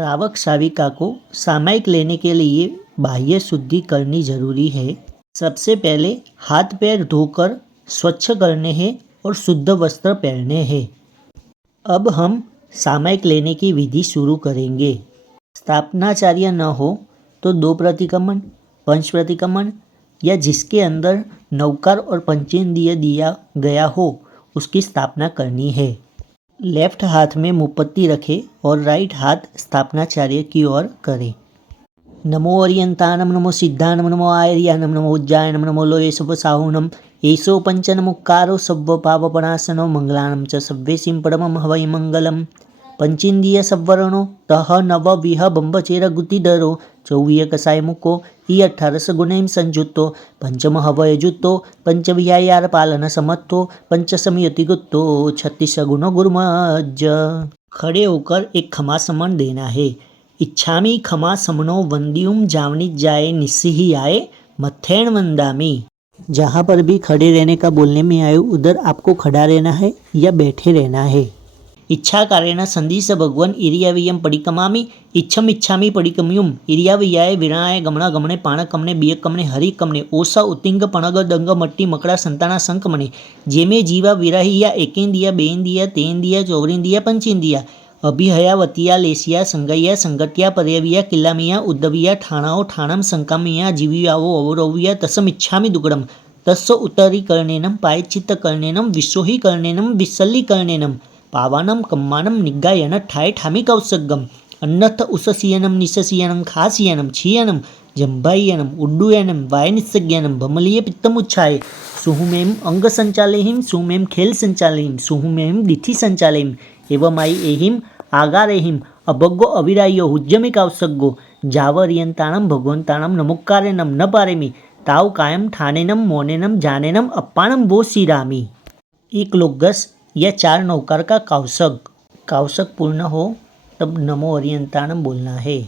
श्रावक श्राविका को सामायिक लेने के लिए बाह्य शुद्धि करनी जरूरी है। सबसे पहले हाथ पैर धोकर स्वच्छ करने हैं और शुद्ध वस्त्र पहनने हैं। अब हम सामायिक लेने की विधि शुरू करेंगे। स्थापनाचार्य न हो तो 2 प्रतिक्रमण, पंच प्रतिक्रमण या जिसके अंदर नवकार और पंचेंद्रिय दिया गया हो उसकी स्थापना करनी है। लेफ्ट हाथ में मुपत्ति रखें और राइट हाथ स्थापनाचार्य की ओर करें। नमो अर्यंतानम, नमो सिद्धानम, नमो आर्यानम, नमो उज्जायनम, नमो लोये सवसाहुनम, एषो पंचनमुक्कारो सव्व पापपणासनो मंगलानम च सव्वेसिं परमं हवै मंगलम। पंचेन्द्रिय सवर्णो तह नव विह बंबचेर गुतिधरो चौवीय कसाय मुको ही 18 गुणैं संयुक्तो पंचम हवयजुक्तो पंचविहार पालन समर्थो पंच संयतिगुप्तो 36 गुण गुरुमज। खड़े होकर एक खमा समन देना है। इच्छामी खमा समनो वंदियुम जावनी जाए निस्सी आए मथेण वंदामी। जहाँ पर भी खड़े रहने का बोलने में आए उधर आपको खड़ा रहना है या बैठे रहना है। इच्छा कारेण संदिस भगवन इरियावियम पडिकमामी इच्छम इच्छामी पडिकम्युम इरियावियाय विराय गमना गमने पाण कमने बिय कमने हरि कमने ओसा उतिंग पणग दंग मट्टी मकड़ा संताना संकमने जेमे जीवा विराहिया एकेंदिया बेंदिया तेंदिया चौरिंदिया पंचेंदिया अभिहयावतिया लेसिया संगैया संगटिया पर्यविया किल्लामिया उद्दविया ठाणाओ ठाणम संकामिया जीवियावो अवरविया तसम इच्छामि दुगड़म तस्स उत्तरी कर्णेनम पायचित्त कर्णेनम विश्वहि कर्णेनम विसल्ली कर्णेनम पावानम कम्मानम निगायन ठाय ठामी कौसगम अन्नथ उससियनम निससियनम खासियनम छियनम जंभायनम उड्डुयनम वायनिसज्ञनम भमलीय पित्तमुच्छाय सुहुमेम अंग संचालयिम सुहुमेम खेल संचालयिम सुहुमेम दिथि संचालयिम एवमाई एहिम आगारेहिम अभग्गो अविरायो हुज्जमे कौसग्गो जावर्यंताणम भगवंताणम नमुक्कारेनम न पारेमी ताव कायम ठानेनम मोनेनम जानेनम अप्पाणम वो सिरामी। एक लोगस या 4 नौकार का कावसक पूर्ण हो तब नमो अर्यंताणम बोलना है।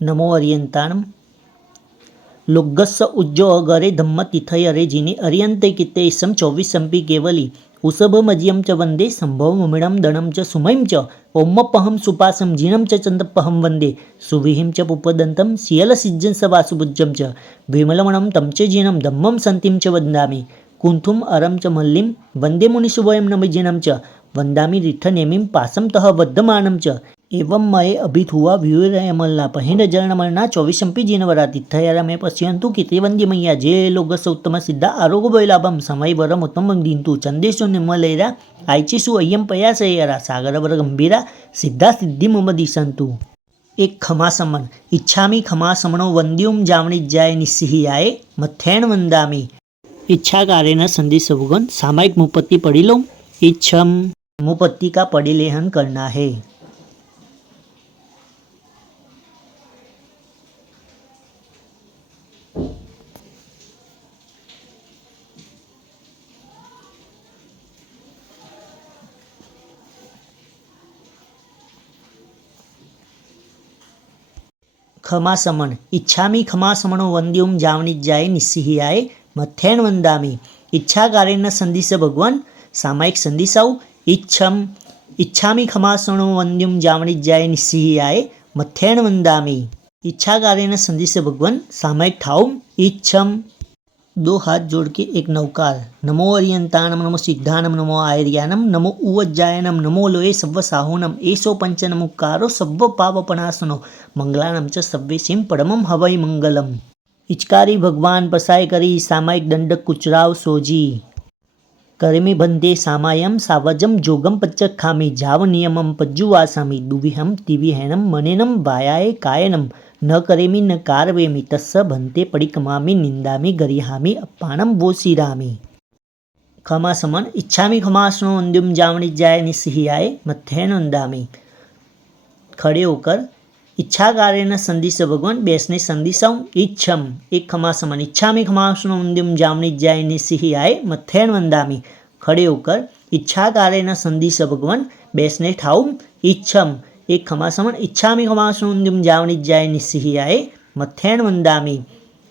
नमो अर्यंताणम लुग्गस्स उज्जो अगरे धम्म तिथयरे जिने अर्यंते किते इसम 24 संपी केवली उसभ मज्यम च वंदे संभव मुमिणम दणम च सुमयम च ओम्मपहम सुपासम जिनम च चंदपहम वंदे सुविहिम च पुपदंतम सियल सिज्जन सवासुभुज्जम च विमलमणम तम च जिनम धम्मम संतिम च वंदामि कुंथुम अरम च मल्लिम वंदे मुनिशुभयम नमिजिनम च वंदामि रिठनेमिम पासम तह वद्धमानम च एवं मये अभित हुआ व्यूरयमल्ला पहिन जरणमलना 24 संपी जीनवरा तिथयरा में पश्यंतु किते वंद्य मैया जे लोगस उत्तम सिद्धा आरोग्य वैलाभम समय वरम उत्तम दींतु चंदेशु निमलेरा आयचिसु अय्यम पयासयरा सागर वर गंभीरा सिद्धा सिद्धि मुमदिशंतु। एक खमा समन इच्छामी खमा समणो वंद्युम जावणी जाय निस्सी आए मथेण वंदामी। इच्छा कारेण संधि सवगन सामायिक मुपत्ति पढ़ी लो। इच्छम मुपत्ति का परिलेहन करना है। खमा समन इच्छामी खमा समणो वंद्युम जावनी जाय निस्सी आए मथेण वंदामी। इच्छा कारेण संदिस भगवान सामायिक संदिसाऊ इच्छम इच्छामी खमा समणो वंद्युम जावनी जाय निस्सी आए मथेण वंदामी। इच्छा कारेण संदिस भगवान सामायिक ठाऊम इच्छम 2 हाथ जोड़ के एक नवकार नमो अर्यंताणम, नमो सिद्धानम, नमो आर्यानम, नमो उज्जायनम, नमो लोये सव्व साहुनम, एषो पंचनमुक्कारो सव्व पापपणासनो मंगलानम च सव्वेसिं परमं हवै मंगलम। इचकारी भगवान पसाय करी सामायिक दंडक कुचराव सोजी करेमी बंदे सामायम सावजम जोगम पच्चक खामी जाव नियमम पज्जुवासामी दुविहम तिविहेनम मनेनम वायाय कायनम न करेमी न कारवेमी तस्स भंते पडिकमामी निंदामी गरिहामी अप्पाणम वो सिरामी। खमासमन इच्छामि खमासनो वंद्युम जावणी जाय निस्सिहियाय मध्यान वंदामि। खड़े होकर इच्छाकारेण संधिस भगवान बेसने संधिसाऊं इच्छम। एक खमासमन इच्छामि खमासनो वंद्युम जावणी जाय निस्सिहियाय मध्यान वंदामि। खड़े होकर इच्छाकारेण संधिस भगवान बेसने ठाऊं इच्छम। एक खमासमन इच्छामि खमासनो वंद्युम जावणी जाय निस्सिहियाय मध्यान वंदामि।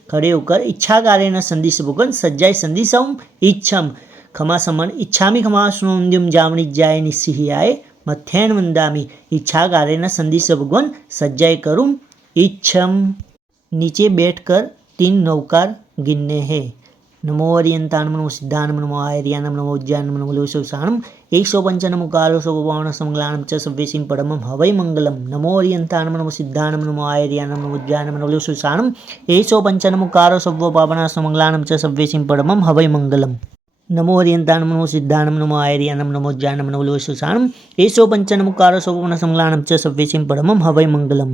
खड़े होकर इच्छाकारेण संधिस भगवान सज्जाय संधिसाऊं इच्छम। खमासमन इच्छामि खमासनो वंद्युम जावणी जाय निस्सिहियाय मध्यान वंदामि। इच्छाकारेण संधिस भगवान सज्जाय करूं इच्छम। नीचे बैठकर 3 नवकार गिनने हैं। नमो अर्यंताणम नमो सिद्धाणम नमो आयर्याणम नमो उज्जैनम नमो लोशोषाणम 155 कालो सोपवाण समंगलाणम च सव्यसिम परमम हवै मंगलम। नमो अर्यंताणम नमो सिद्धाणम नमो आयर्याणम नमो उज्जैनम नमो लोशोषाणम 155 कालो सोपवाण समंगलाणम च सव्यसिम परमम हवै मंगलम। नमो अर्यंताणम नमो सिद्धाणम नमो आयर्याणम नमो उज्जैनम नमो लोशोषाणम 155 कालो सोपवाण समंगलाणम च सव्यसिम परमम हवै मंगलम।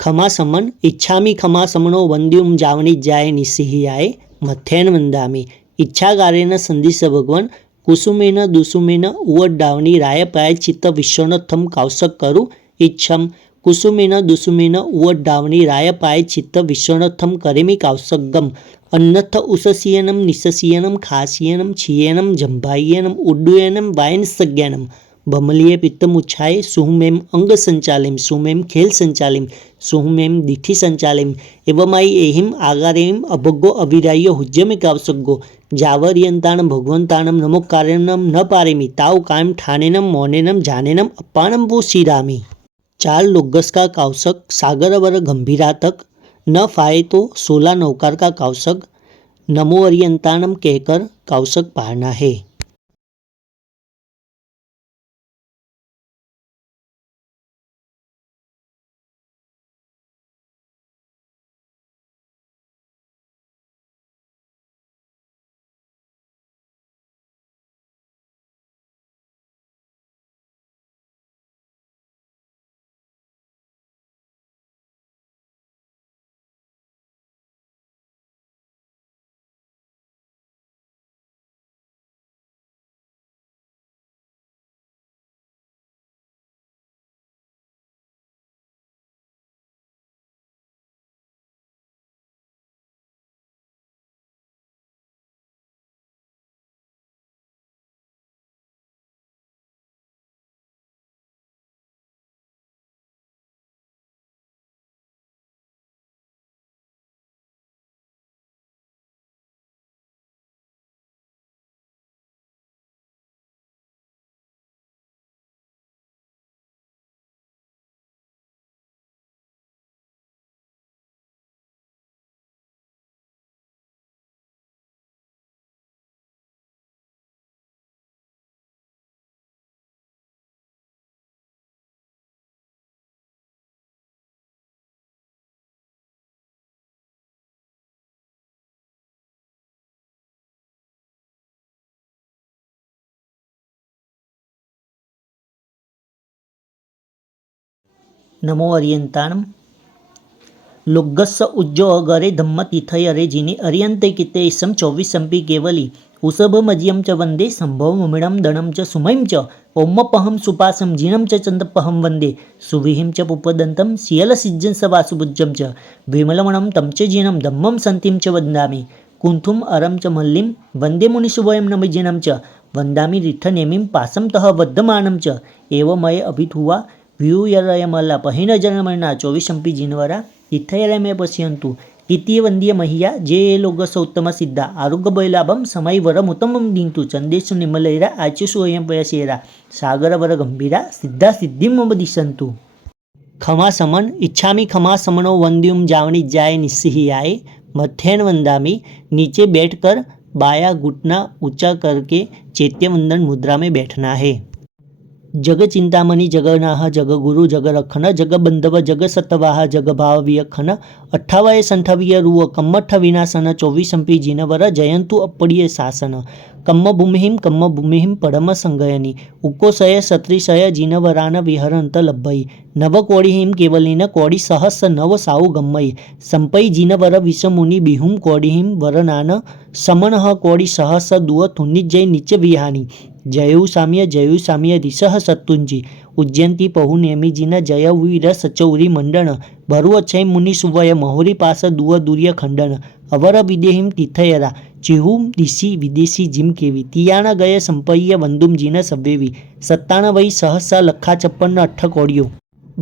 खमासमन इच्छामि खमासमनो वंद्युम जावणी जाय निस्सिहियाय मध्यान वंदामि। इच्छाकारेण संधिस भगवान कुसुमेन दुसुमेन उवड्डावणी रायपाय चित्त विश्वनथम कावसक करू इच्छम। कुसुमेन दुसुमेन उवड्डावणी रायपाय चित्त विश्वनथम करेमि कावसगम। अन्नथ उससीयनम निससीयनम खासीयनम छियेनम जंभायनम उड्डयनम वायन सज्ञानम बमलिये पित्तमुच्छाय सुहुमेम अंग संचालिम सुमेम खेल संचालिम सुहुमेम दिथि संचालिम एवमाई एहिम आगारेम अभगो अविरायो हुज्यमे कावसगो जावर्यंताणम भगवंताणम नमोकारेणम न पारेमि ताव कायम ठानेनम मौनेनम जानेनम अप्पाणम वो शिरामि। 4 लोगस का कावसक सागरवर गंभीरा तक न फाए तो 16 नौकार का कावसक नमो अर्यंताणम कहकर कावसक पारना है। नमो अर्यंताणम लोग्गस्स उज्जो अगरे धम्म तीथयरे जिने अर्यंते किते इसम 24 संपी केवली उसभ मजियम च वंदे संभव मुमिणम दणम च सुमयम च ओम्मपहम सुपासम जिनम च चंदपहम वंदे सुविहिम च पुपदंतम सियल सिज्जन स वासुभुज्जम च विमलमणम तम च जिनम धम्मम संतिम च वंदामि कुंथुम अरम च मल्लिम वंदे मुनिशुभयम नमजिनम च वंदामि रिठनेमिम पासम तह वद्धमानम च एवमय अभिथुवा व्यूयरयमला पहिन जनमना 24 संपी जिनवरा इथयरमे पश्यन्तु इति वंद्य महिया जे लोगस उत्तम सिद्धा आरोग्य बैलाभम समय वरम उत्तमम दिंतु चंदेशु निमलैरा आचुषु अयम पयसेरा सागर वर गंभीरा सिद्धा सिद्धिम दिशंतु। खमा समन इच्छामि खमा समनो वंद्युम जावणी जाय निस्सिहियाय मध्यान वंदामि। नीचे बैठकर बाया घुटना ऊंचा करके चैत्य वंदन मुद्रा में बैठना है। जगचिंतामणि जगन्नाथ जगगुरु जगरक्षण जगबंधव जगसतवाह जगभाव वियखन 58 संठवीय रुव कम्मठ विनाशन 24 जीनवर जयंतु अप्पड़िय शासन कम्म भूमिहिम परम संगयनी उकोशय सत्रिशय जीनवरान विहरंत लब्भई नवकोड़िहिम केवलिन कोड़ि सहस्र नव साउ गम्मई संपई जीनवर विषमुनि बिहुम कोड़िहिम वरनान समनह कोड़ि सहस्र दुअ थुन्निजय निच विहानी जयु साम्य दिशह सत्तुंजी उज्जयंती पहुनेमी जिन जय वीर सचौरी मंडन भरु अक्षय मुनि सुवय महुरी पास दुअ दुर्य खंडन अवर विदेहिम तीर्थयरा चिहुम दिशी विदेशी जिम केवी तियाण गय संपय्य वंदुम जिन सवेवी 97 सहस्र लखा 56 अठ कोड़ियो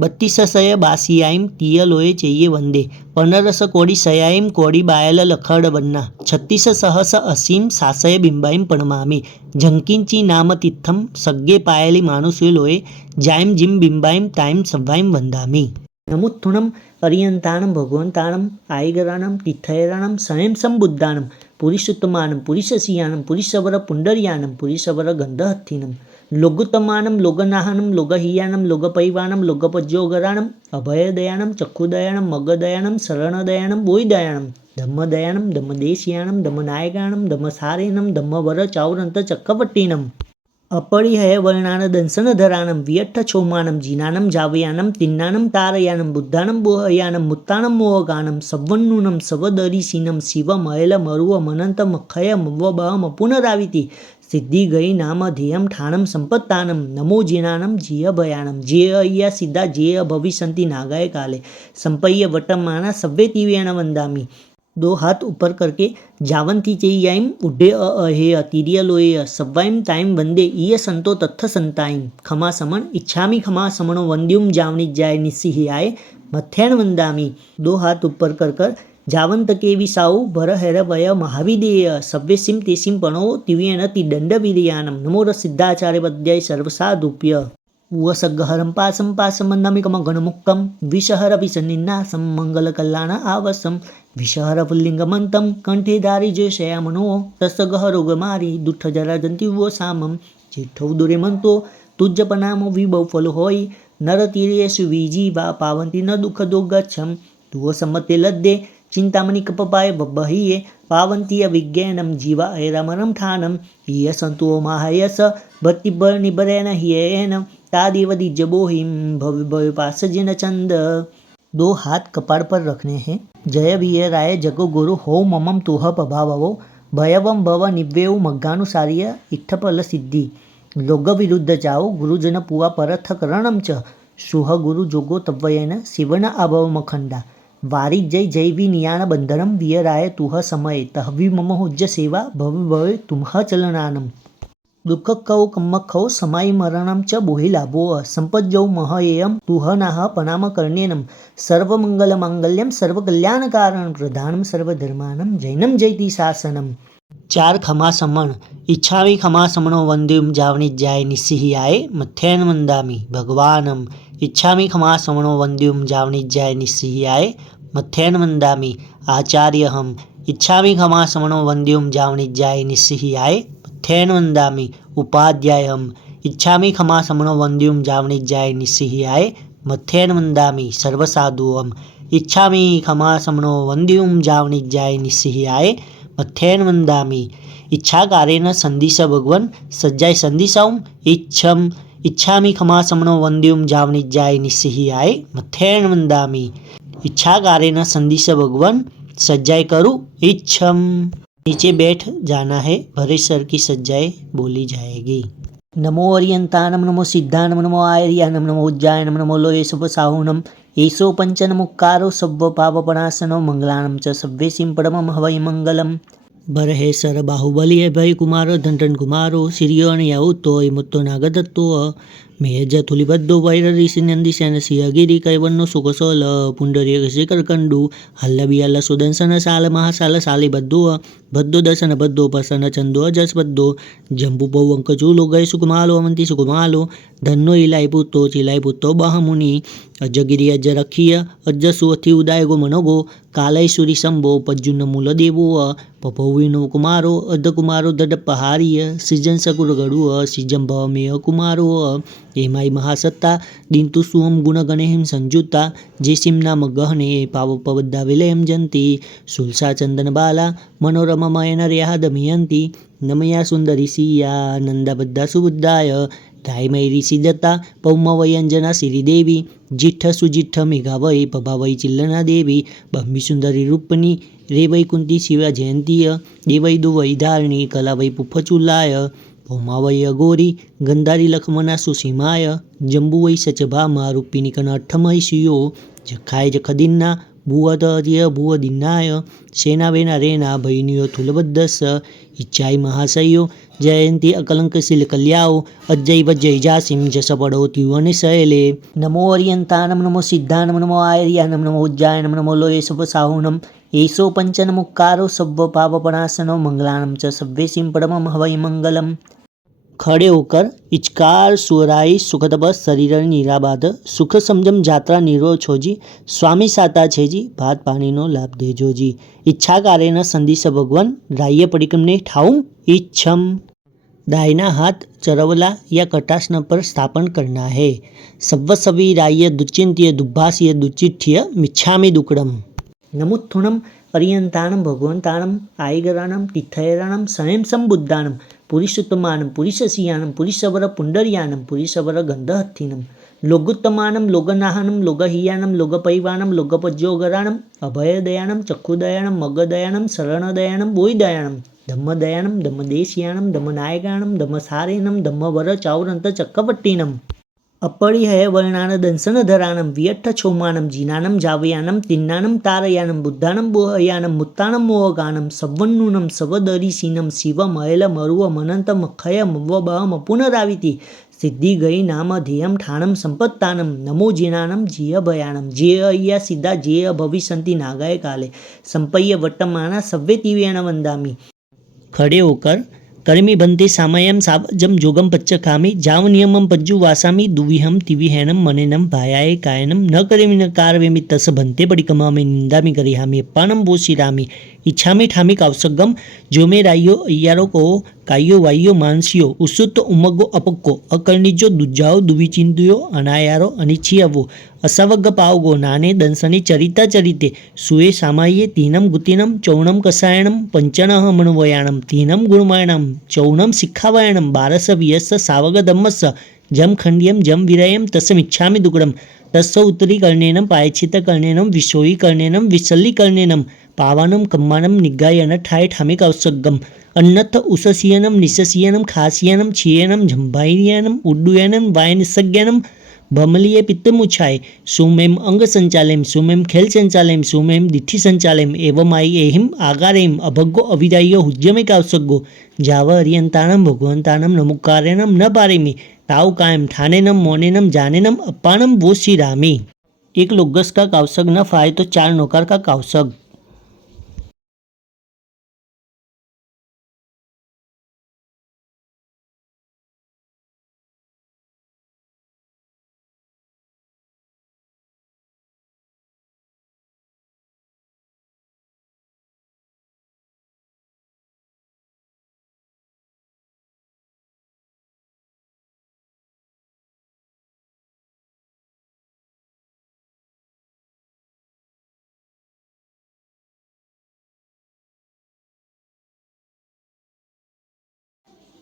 32 सय बासियाईम तियलोए चेये वंदे 15 कोड़ी सयाईम कोड़ी बायल लखड़ बन्ना 36 सहस असीम सासय बिंबाईम पणमामी झंकिंची नाम तिथम सग्गे पायली मानुषुलोए जायम जिम बिंबाईम टाइम सवाईम वंदामी नमुत्थुणम अरियंताणम भगवंताणम आयगराणम तीर्थयराणम स्वयं संबुद्धाणम पुरुषोत्तमानम पुरुषसियाणम पुरुषवर पुंडरियाणम पुरुषवर गंधहत्थिनम लोगुतमानम लोगनाहनम लोगहियानम लोगपैवाणम लोगपज्योगराणम अभयदयाणम चक्षुदयाणम मगदयाणम शरणदयाणम बोईदयाणम धम्मदयाणम धम्मदेशियाणम धम्मनायकाणम धम्मसारेणम धम्मवर चावरंत चक्रवर्तीनम अपरिहय वर्णान दंसनधराणम वियट्ठ छोमानम जीनानम जावयानम तिन्नानम तारयानम बुद्धानम बोहयानम मुत्तानम मोहगानम सवन्नुनम सवदरिशीनम शिव मयल मरुव मनंत मखय मवबहम पुनराविति सिद्धि गई नाम ध्येयम ठाणम संपत्तानम नमो जीनानम जिय भयानम जिय अय्या सिद्धा जिय भविष्यंति नागाय काले संपय्य वटमाना सव्वे तीवेण वंदामी 2 हाथ ऊपर करके जावंती चेय्याईम उड्डे अहे अतिरिय लोय सव्वाईम ताईम वंदे ईय संतो तत्थ संताईम खमा समण इच्छामी खमा समणो वंद्युम जावनी जाय निस्सिहियाय मथ्यान वंदामी 2 हाथ ऊपर कर जावंत के विसाऊ भर हेर वय महाविदेय सव्यसिम तेसिम पणो तिव्येन तिदंड विरियानम नमो सिद्धाचार्य पद्याय सर्वसाधुप्य वसगहरम पासम पासमंदामिकम गणमुक्कम विषहर विसन्निन्नासम मंगल कल्याण आवसम विषहर पुल्लिंगमंतम कंठे धारी जयशयामनो तसगहरोगमारी दुठ जरा जंती वो सामम चिठ्ठौ दुरे मंतो तुज्जपनामो विभव फल होई नर तीरेषु विजीवा पावंती न दुख दोगच्छम तुव सम्मते लद्दे चिंतामणि कपपाय बहिये पावंती अविज्ञानम जीवा ऐरामरम ठानम हिय संतो महायस भक्तिबर निबरेन हियेन तादेव दिज्जबोहिम भव्य भव्य पासजिन चंद 2 हाथ कपाड़ पर रखने हैं जय वीर राय जगो गुरु हो ममम तुह पभावो भयवम भव निव्येव मग्गानुसार्य इत्थपल सिद्धि लोग विरुद्ध जाओ गुरुजन पुआ परथ करणम च सुह गुरु जोगो तव्वयेन शिवन अभव मखंडा वारी जय जैवी नियाण बंधनम वियराय तुह समय तहवी मम हुज्ज सेवा भवि भवे तुम्ह चलनानम दुःख कौ कम्मखौ समाई मरणम च बोहि लाभो संपज्जौ महयेयम तुह नाह पनाम कर्ण्यनम सर्वमंगल मांगल्यम सर्वकल्याणकारणं प्रधानम सर्वधर्मानम जैनम जयति शासनम 4 खमा समण इच्छामी खमा समणो वंद्युम जावनी जाय निस्सिहियाय मथ्यैन वंदामि भगवानम इच्छामी खमा समणो वंद्युम जावनी जाय निस्सिहियाय मथ्यैन वंदामि आचार्यहम इच्छामी खमा समणो वंद्युम जावनी जाय निस्सिहियाय मथ्यैन वंदामि उपाध्यायहम इच्छामी खमा समणो वंद्युम जावनी जाय निस्सिहियाय मथ्यैन वंदामि सर्वसाधुअम इच्छामी खमा समणो वंद्युम जावनी जाय निस्सिहियाय मथ्यैन वंदामि इच्छाकारेण संदिश भगवन सज्जाय संदिशाऊम इच्छामी खमा समणो वंद्युम जावनी जाय निस्सिहियाय मथ्यैन वंदामि इच्छाकारेण संदिश भगवन सज्जाय करूँ इच्छम नीचे बैठ जाना है भरे सर की सज्जाएं बोली जाएगी नमो अरियंतानम नमो सिद्धानम नमो आयर्यानम नमो उज्जायनम नमो लोये शुभ साहुनम एसो पंचनमुक्कारो सव्व पापपणासनो मंगलानम च सव्वेसिम परमम हवै मंगलम बरहे सर बाहुबली भय कुमार धंटन कुमारो सिरियोन याउतो मुत्तो नागदत्तो मेज थुलिबद्धो वैर ऋषि नंदिशन सिंहगिरी कैवन्नो सुखसोल पुंडरीक शिखर कंडु हल्लबियल सुदंसन साल महासाल साली बद्धो बद्धो दर्शन बद्धो पसन चंदो अजस बद्धो जंबू पौवंक चूलो गय सुकुमालो अमंती सुकुमालो धन्नो इलाई पुत्तो चिलाई पुत्तो बहमुनि अजगिरी अज रखिय अज सुअथि उदाय गो मनोगो कालैश्वरी शंभो पज्जुन मूल देवो पपौविनो कुमारो अध कुमारो दड पहारिय सृजन सकुर गड़ुअ सृजन भवमेय कुमारो हेमाई महासत्ता दिन्तु सुवम गुणगणेहिं संयुता जेसिं नाम गहने पावपवद्दा विलयं जन्ति सुलसा चन्दनबाला मनोरममयनर्याः दमयन्ति नमया सुन्दरी सिया नन्दबद्धा सुबुद्धाय रायमयी सिद्धता पौमवयञ्जना श्रीदेवी जिठ्ठ सुजिठ्ठ मेघा वै पभा वै चिल्लना देवी बह्मी सुंदरी रूपनी रे वै कुंती शिवा जयंतीय देवै दुवै धारणी कला वै पुफचुलाय भौमा वै अघोरी गंधारी लक्ष्मणा सुसीमाय जंबू वै सचभामा रूपिणी कन अठमय शियो जखाय जखदिन्ना भुवतर्य भुवदिन्नाय सेना वेना रेना भैनियो थुलबद्धस इच्छाई महाशयो जयंती अकलंकशील कल्याओ अजय वजय जासिम जस पड़ो त्युवने शैले नमो अर्यंतानम नमो सिद्धानम नमो आर्यानम नमो उज्जायनम नमो लोये सब साहुनम एसो पंचन मुक्कारो सब पापपणासनो मंगलानम च सव्येसिम परमम हवै मंगलम। खड़े होकर इचकार सुराई सुखद बस शरीर निराबाद सुख समझम जात्रा निरो छोजी स्वामी साता छेजी भात पानी नो लाभ देजो जी इच्छा कार्य न संदिश भगवान राह्य परिक्रम ने ठाऊं इच्छम। दाहिना हाथ चरवला या कटासन पर स्थापन करना है। सव्वसवी राह्य दुचिंत्य दुभाष्य दुचिठ्य मिच्छामि दुक्कडम। नमुत्थुणम अर्यंतानम भगवंतानम आयगरानम तीर्थयरानम स्वयं संबुद्धानम पुरुषोत्तमानम पुरुषसियानम पुरुषवर पुंडरियानम पुरुषवर गंधहत्थिनम लोगोत्तमानम लोगनाहनम लोगहियानम लोगपैवानम लोगपज्योगरानम अभयदयानम चक्षुदयानम मगदयानम शरणदयानम बोयदयानम धम्मदयानम धम्मदेशियानम धम्मनायकानम धम्मसारेनम धम्मवर चावरंत चक्रवर्तीनम अपरिहय वर्णान दंसनधरानम वियट्ठ छोमानम जीनानम जावयानम तिन्नानम तारयानम बुद्धानम बोहयानम मुत्तानम मोहगानम सवन्नूनम सवदरिसीनम शिवम अयलम अरुवम अनंतम अक्षयम वबहम पुनराविति सिद्धि गई नाम ध्येयम ठाणम संपत्तानम नमो जीनानम जिय भयानम जिय अय्या सिद्धा जिय भविष्यन्ति नागाय काले संपय्य वर्तमाना सव्ये तीव्रेण वंदामि। खड़े होकर कर्मी बनते सामयम सावजम जोगम पच्चकामी जाव नियमम पज्जु वासामी दुविहम तिविहेनम मनेनम भायाय कायनम न करेमि न कारवेमि तस भन्ते पडिकमामि निंदामि करिहामि अप्पानम बोशिरामि इच्छामि ठामि कावसगम जो मे रायो अय्यारो को कायो वायो मानसियो उसुत उमगो अपक्को अकर्णिजो दुजाओ दुविचिंतुयो अनायारो अनिच्छियवो असावग पावगो नाने दंसनि चरिता चरिते सुए सामाये तीनम गुतिनम चौणम कसायणम पंचनः मणुवयाणम तीनम गुणमायणम चौणम शिक्षावयणम बारस वियस सावग धम्मस जम खंडियम जम विरयम तस्मिच्छामि दुग्गडम तस्य उत्तरी कर्णेनम पायच्छित कर्णेनम विशोई कर्णेनम विसल्ली कर्णेनम पावानम कम्मानम निगायन ठाय ठामे कौसगम अन्नथ उससियनम निससियनम खासियनम छियनम झंभायनम उड्डुयनम वायनिसज्ञनम भमलीय पित्तमुछाय सुमेम अंग संचालयम सुमेम खेल संचालयम सुमेम दिठि संचालयम एवं आई एहिम आगारेम अभग्गो अविदायो हुज्यमे कौसगो जाव अर्यंतानम भगवंतानम नमुकारेनम न पारेमि ताव कायम ठानेनम मोनेनम जानेनम अप्पानम वो श्रीरामी। एक लोगस का कौसग न फाए तो चार नौकर का कौसग।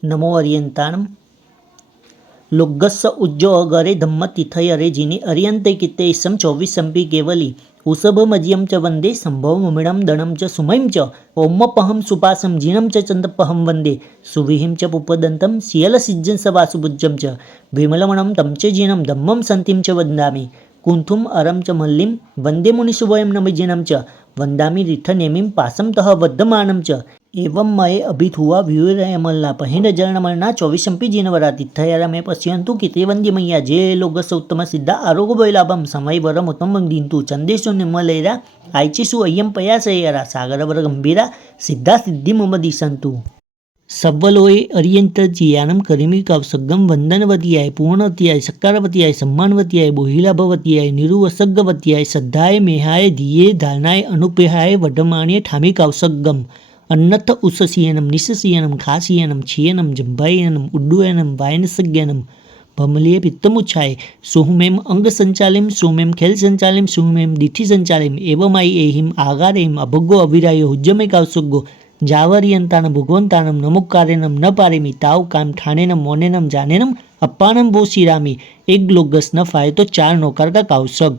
नमो अर्यंतानम लोगस उज्जो अगरे धम्म तिथयरे जिने अर्यंते किते इसम 24 संपी केवली उसभ मज्यम च वंदे संभव मुमिणम दणम च सुमयम च ओमपहम सुपासम जिनम च चंदपहम वंदे सुविहिम च पुपदंतम सियल सिज्जन सवासुभुज्जम च विमलमणम तम च जिनम धम्मम संतिम च वंदामि कुंथुम अरम च मल्लिम वंदे मुनिशुभयम नमजिनम च वंदामि रिठनेमिम पासम तह वद्धमानम च एवं मये अभित हुआ व्यूरयमलना पहिन जरणमलना 24 जीनवरा तिथयरा में पश्यंतु किते वंद्य मैया जे लोगस उत्तम सिद्धा आरोग्य वैलाभम समय वरम उत्तम दींतु चंदेशु निमलेरा आयचिसु अय्यम पयासयरा सागर वर गंभीरा सिद्धा सिद्धि मम दिशंतु सव्वलोए अर्यंत जियानम करिमी कवसगम वंदनवतीयाय पूर्णवतीयाय सत्कारवतीयाय सम्मानवतीयाय बोहिलाभवतीयाय निरुवसग्गवतीयाय श्रद्धाय मेहाय धीये धारणाय अनुपेहाय वडमाण्य ठामी कवसगम अन्नथ उससियनम निससियनम खासियनम छियनम जंभायनम उड्डुयनम वायनसज्ञनम भमलीय पित्तमुच्छाय सुहुमेम अंग संचालिम सुमेम खेल संचालिम सुहुमेम दिठि संचालिम एवमाई एहिम आगारेम अभगो अभिरायो हुज्जमे कावसुगो जावरियंतानम भगवंतानम नमुक्कारेनम न पारेमी ताव काम ठाणेनम मोनेनम जानेनम अप्पानम वो शिरामी एक ग्लोगस न फाय तो 4 नौकर का कावसग।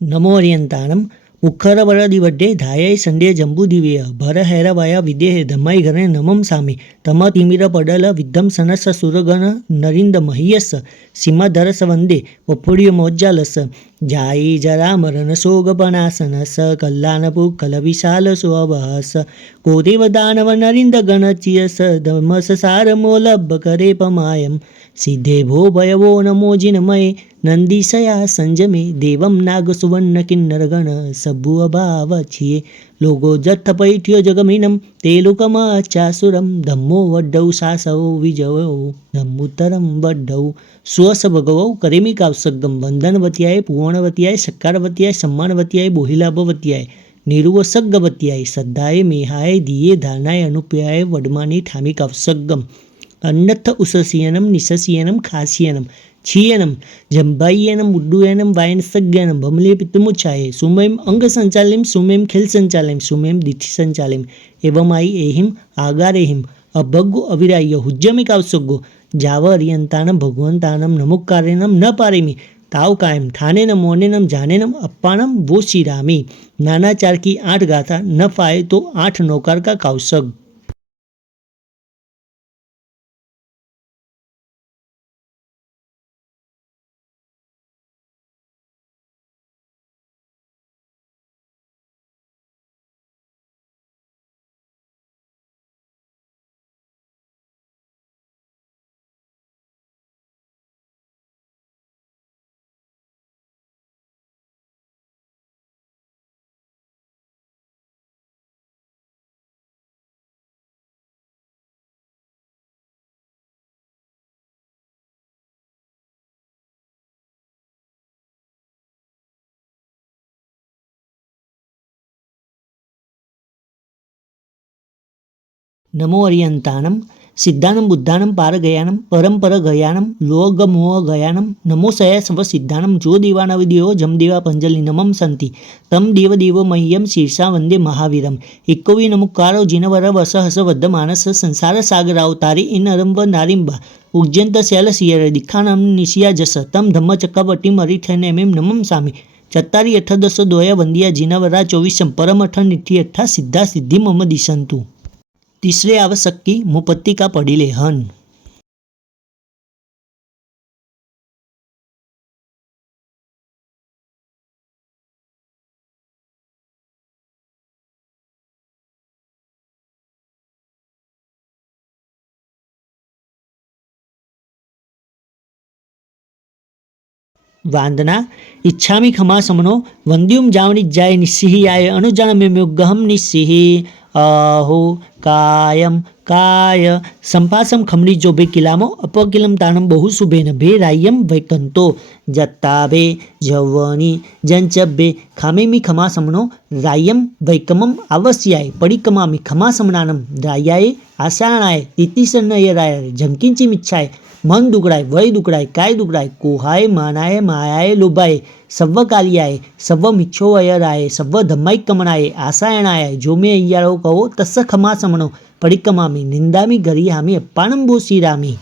नमो अर्यंतानम उखरवरदिवड्डे धायै संडे जंबुदिव्य भरहैरवाया विदेह धमाई घरे नमम सामी तम तिमिर पडल विद्धम सनस सुरगण नरिंद महीयस सीमाधरस वंदे वपुड़्य मोज्जालस जाई जरा मरण सोगपनासनस कल्याणपु कल विशाल सुअवहस कोदेव दानव नरिंद गणचियस धमस सार मोलभ करे पमायम सिद्धे भो भयवो नमो जिनमये नंदीसया संजमे देवम नाग सुवर्ण किन्नर गण सबु अभाव छिये लोगो जत्थ पैठ्यो जगमिनम ते लोकमाचासुरम धम्मो वड्डौ सासौ विजयो धम्मुतरम वड्डौ स्वस भगवौ करेमी कावसगम वंदनवत्याय पुवणवत्याय सक्कारवत्याय सम्मानवत्याय बोहिलाभवत्याय निरुवसग्गवत्याय सद्दाय मेहाय दिये धानाय अनुप्याय वडमानी ठामी कावसगम अन्नथ उससियनम निससियनम खासियनम छियनम जंबायनम उड्डुयनम वायन सज्ञानम भमले पित्तमुच्छाये सुमेम अंग संचालिम सुमेम खेल संचालिम सुमेम दिठि संचालिम एवं आई एहिम आगारेहिम अभगु अविराय हुज्जमे कावसगो जाव अर्यंतानम भगवंतानम नमुक्कारेनम न पारेमी ताव कायम ठानेनम मोनेनम जानेनम अप्पानम वो शिरामी नाना चार की 8 गाथा न फाए तो 8 नौकार का कावसग। नमो अर्यंतानम सिद्धानम बुद्धानम पारगयानम परंपर गयानम लोगमोह गयानम नमो सया स्व सिद्धानम जो देवानविदेव जम देवा पंजलि नमम संति तम देव देव मह्यम शीर्षा वंदे महावीरम इक्कोवी नमुक्कारो जिनवर वस हस वद्ध मानस संसार सागरावतारी इन अरंब नारिंबा उज्जंत शैल सियर दिखानम निशिया जस तम धम्म चक्कवटी मरीठनेमिम नमम सामी चत्तारी 8 10 दोया वंदिया जिनवरा 24 परम 8 निठी 8 सिद्धा सिद्धि मम दिशंतु। तीसरे आवश्यक की मुपत्ति का पड़िले हन। वांदना इच्छामि खमा समनो वंद्युम जावनी जाय निस्सिहि आय अनुजान में मुगहम निस्सिहि अहो कायम काय संपासम खमनी जोबे किलामो अपकिलम तानम बहु सुबेन भे रायम वैकंतो जत्ताबे जवनी जंचबे खामेमी खमा समनो रायम वैकमम आवस्याय पडिकमामी खमा समनानम रायाय आशाणाय तितिसन्नय राय झंकिंची मिच्छाय मन दुकड़ाय वय दुकड़ाय काय दुकड़ाय कोहाय मानाय मायाय लोभाय सव्व कालियाय सव्व मिच्छोवयराय सव्व धम्माई कमणाय आसायणाय जो मे अय्यारो कहो तस्स खमा समनो पडिकमामी निंदामी गरियामी अप्पाणम भो श्रीरामी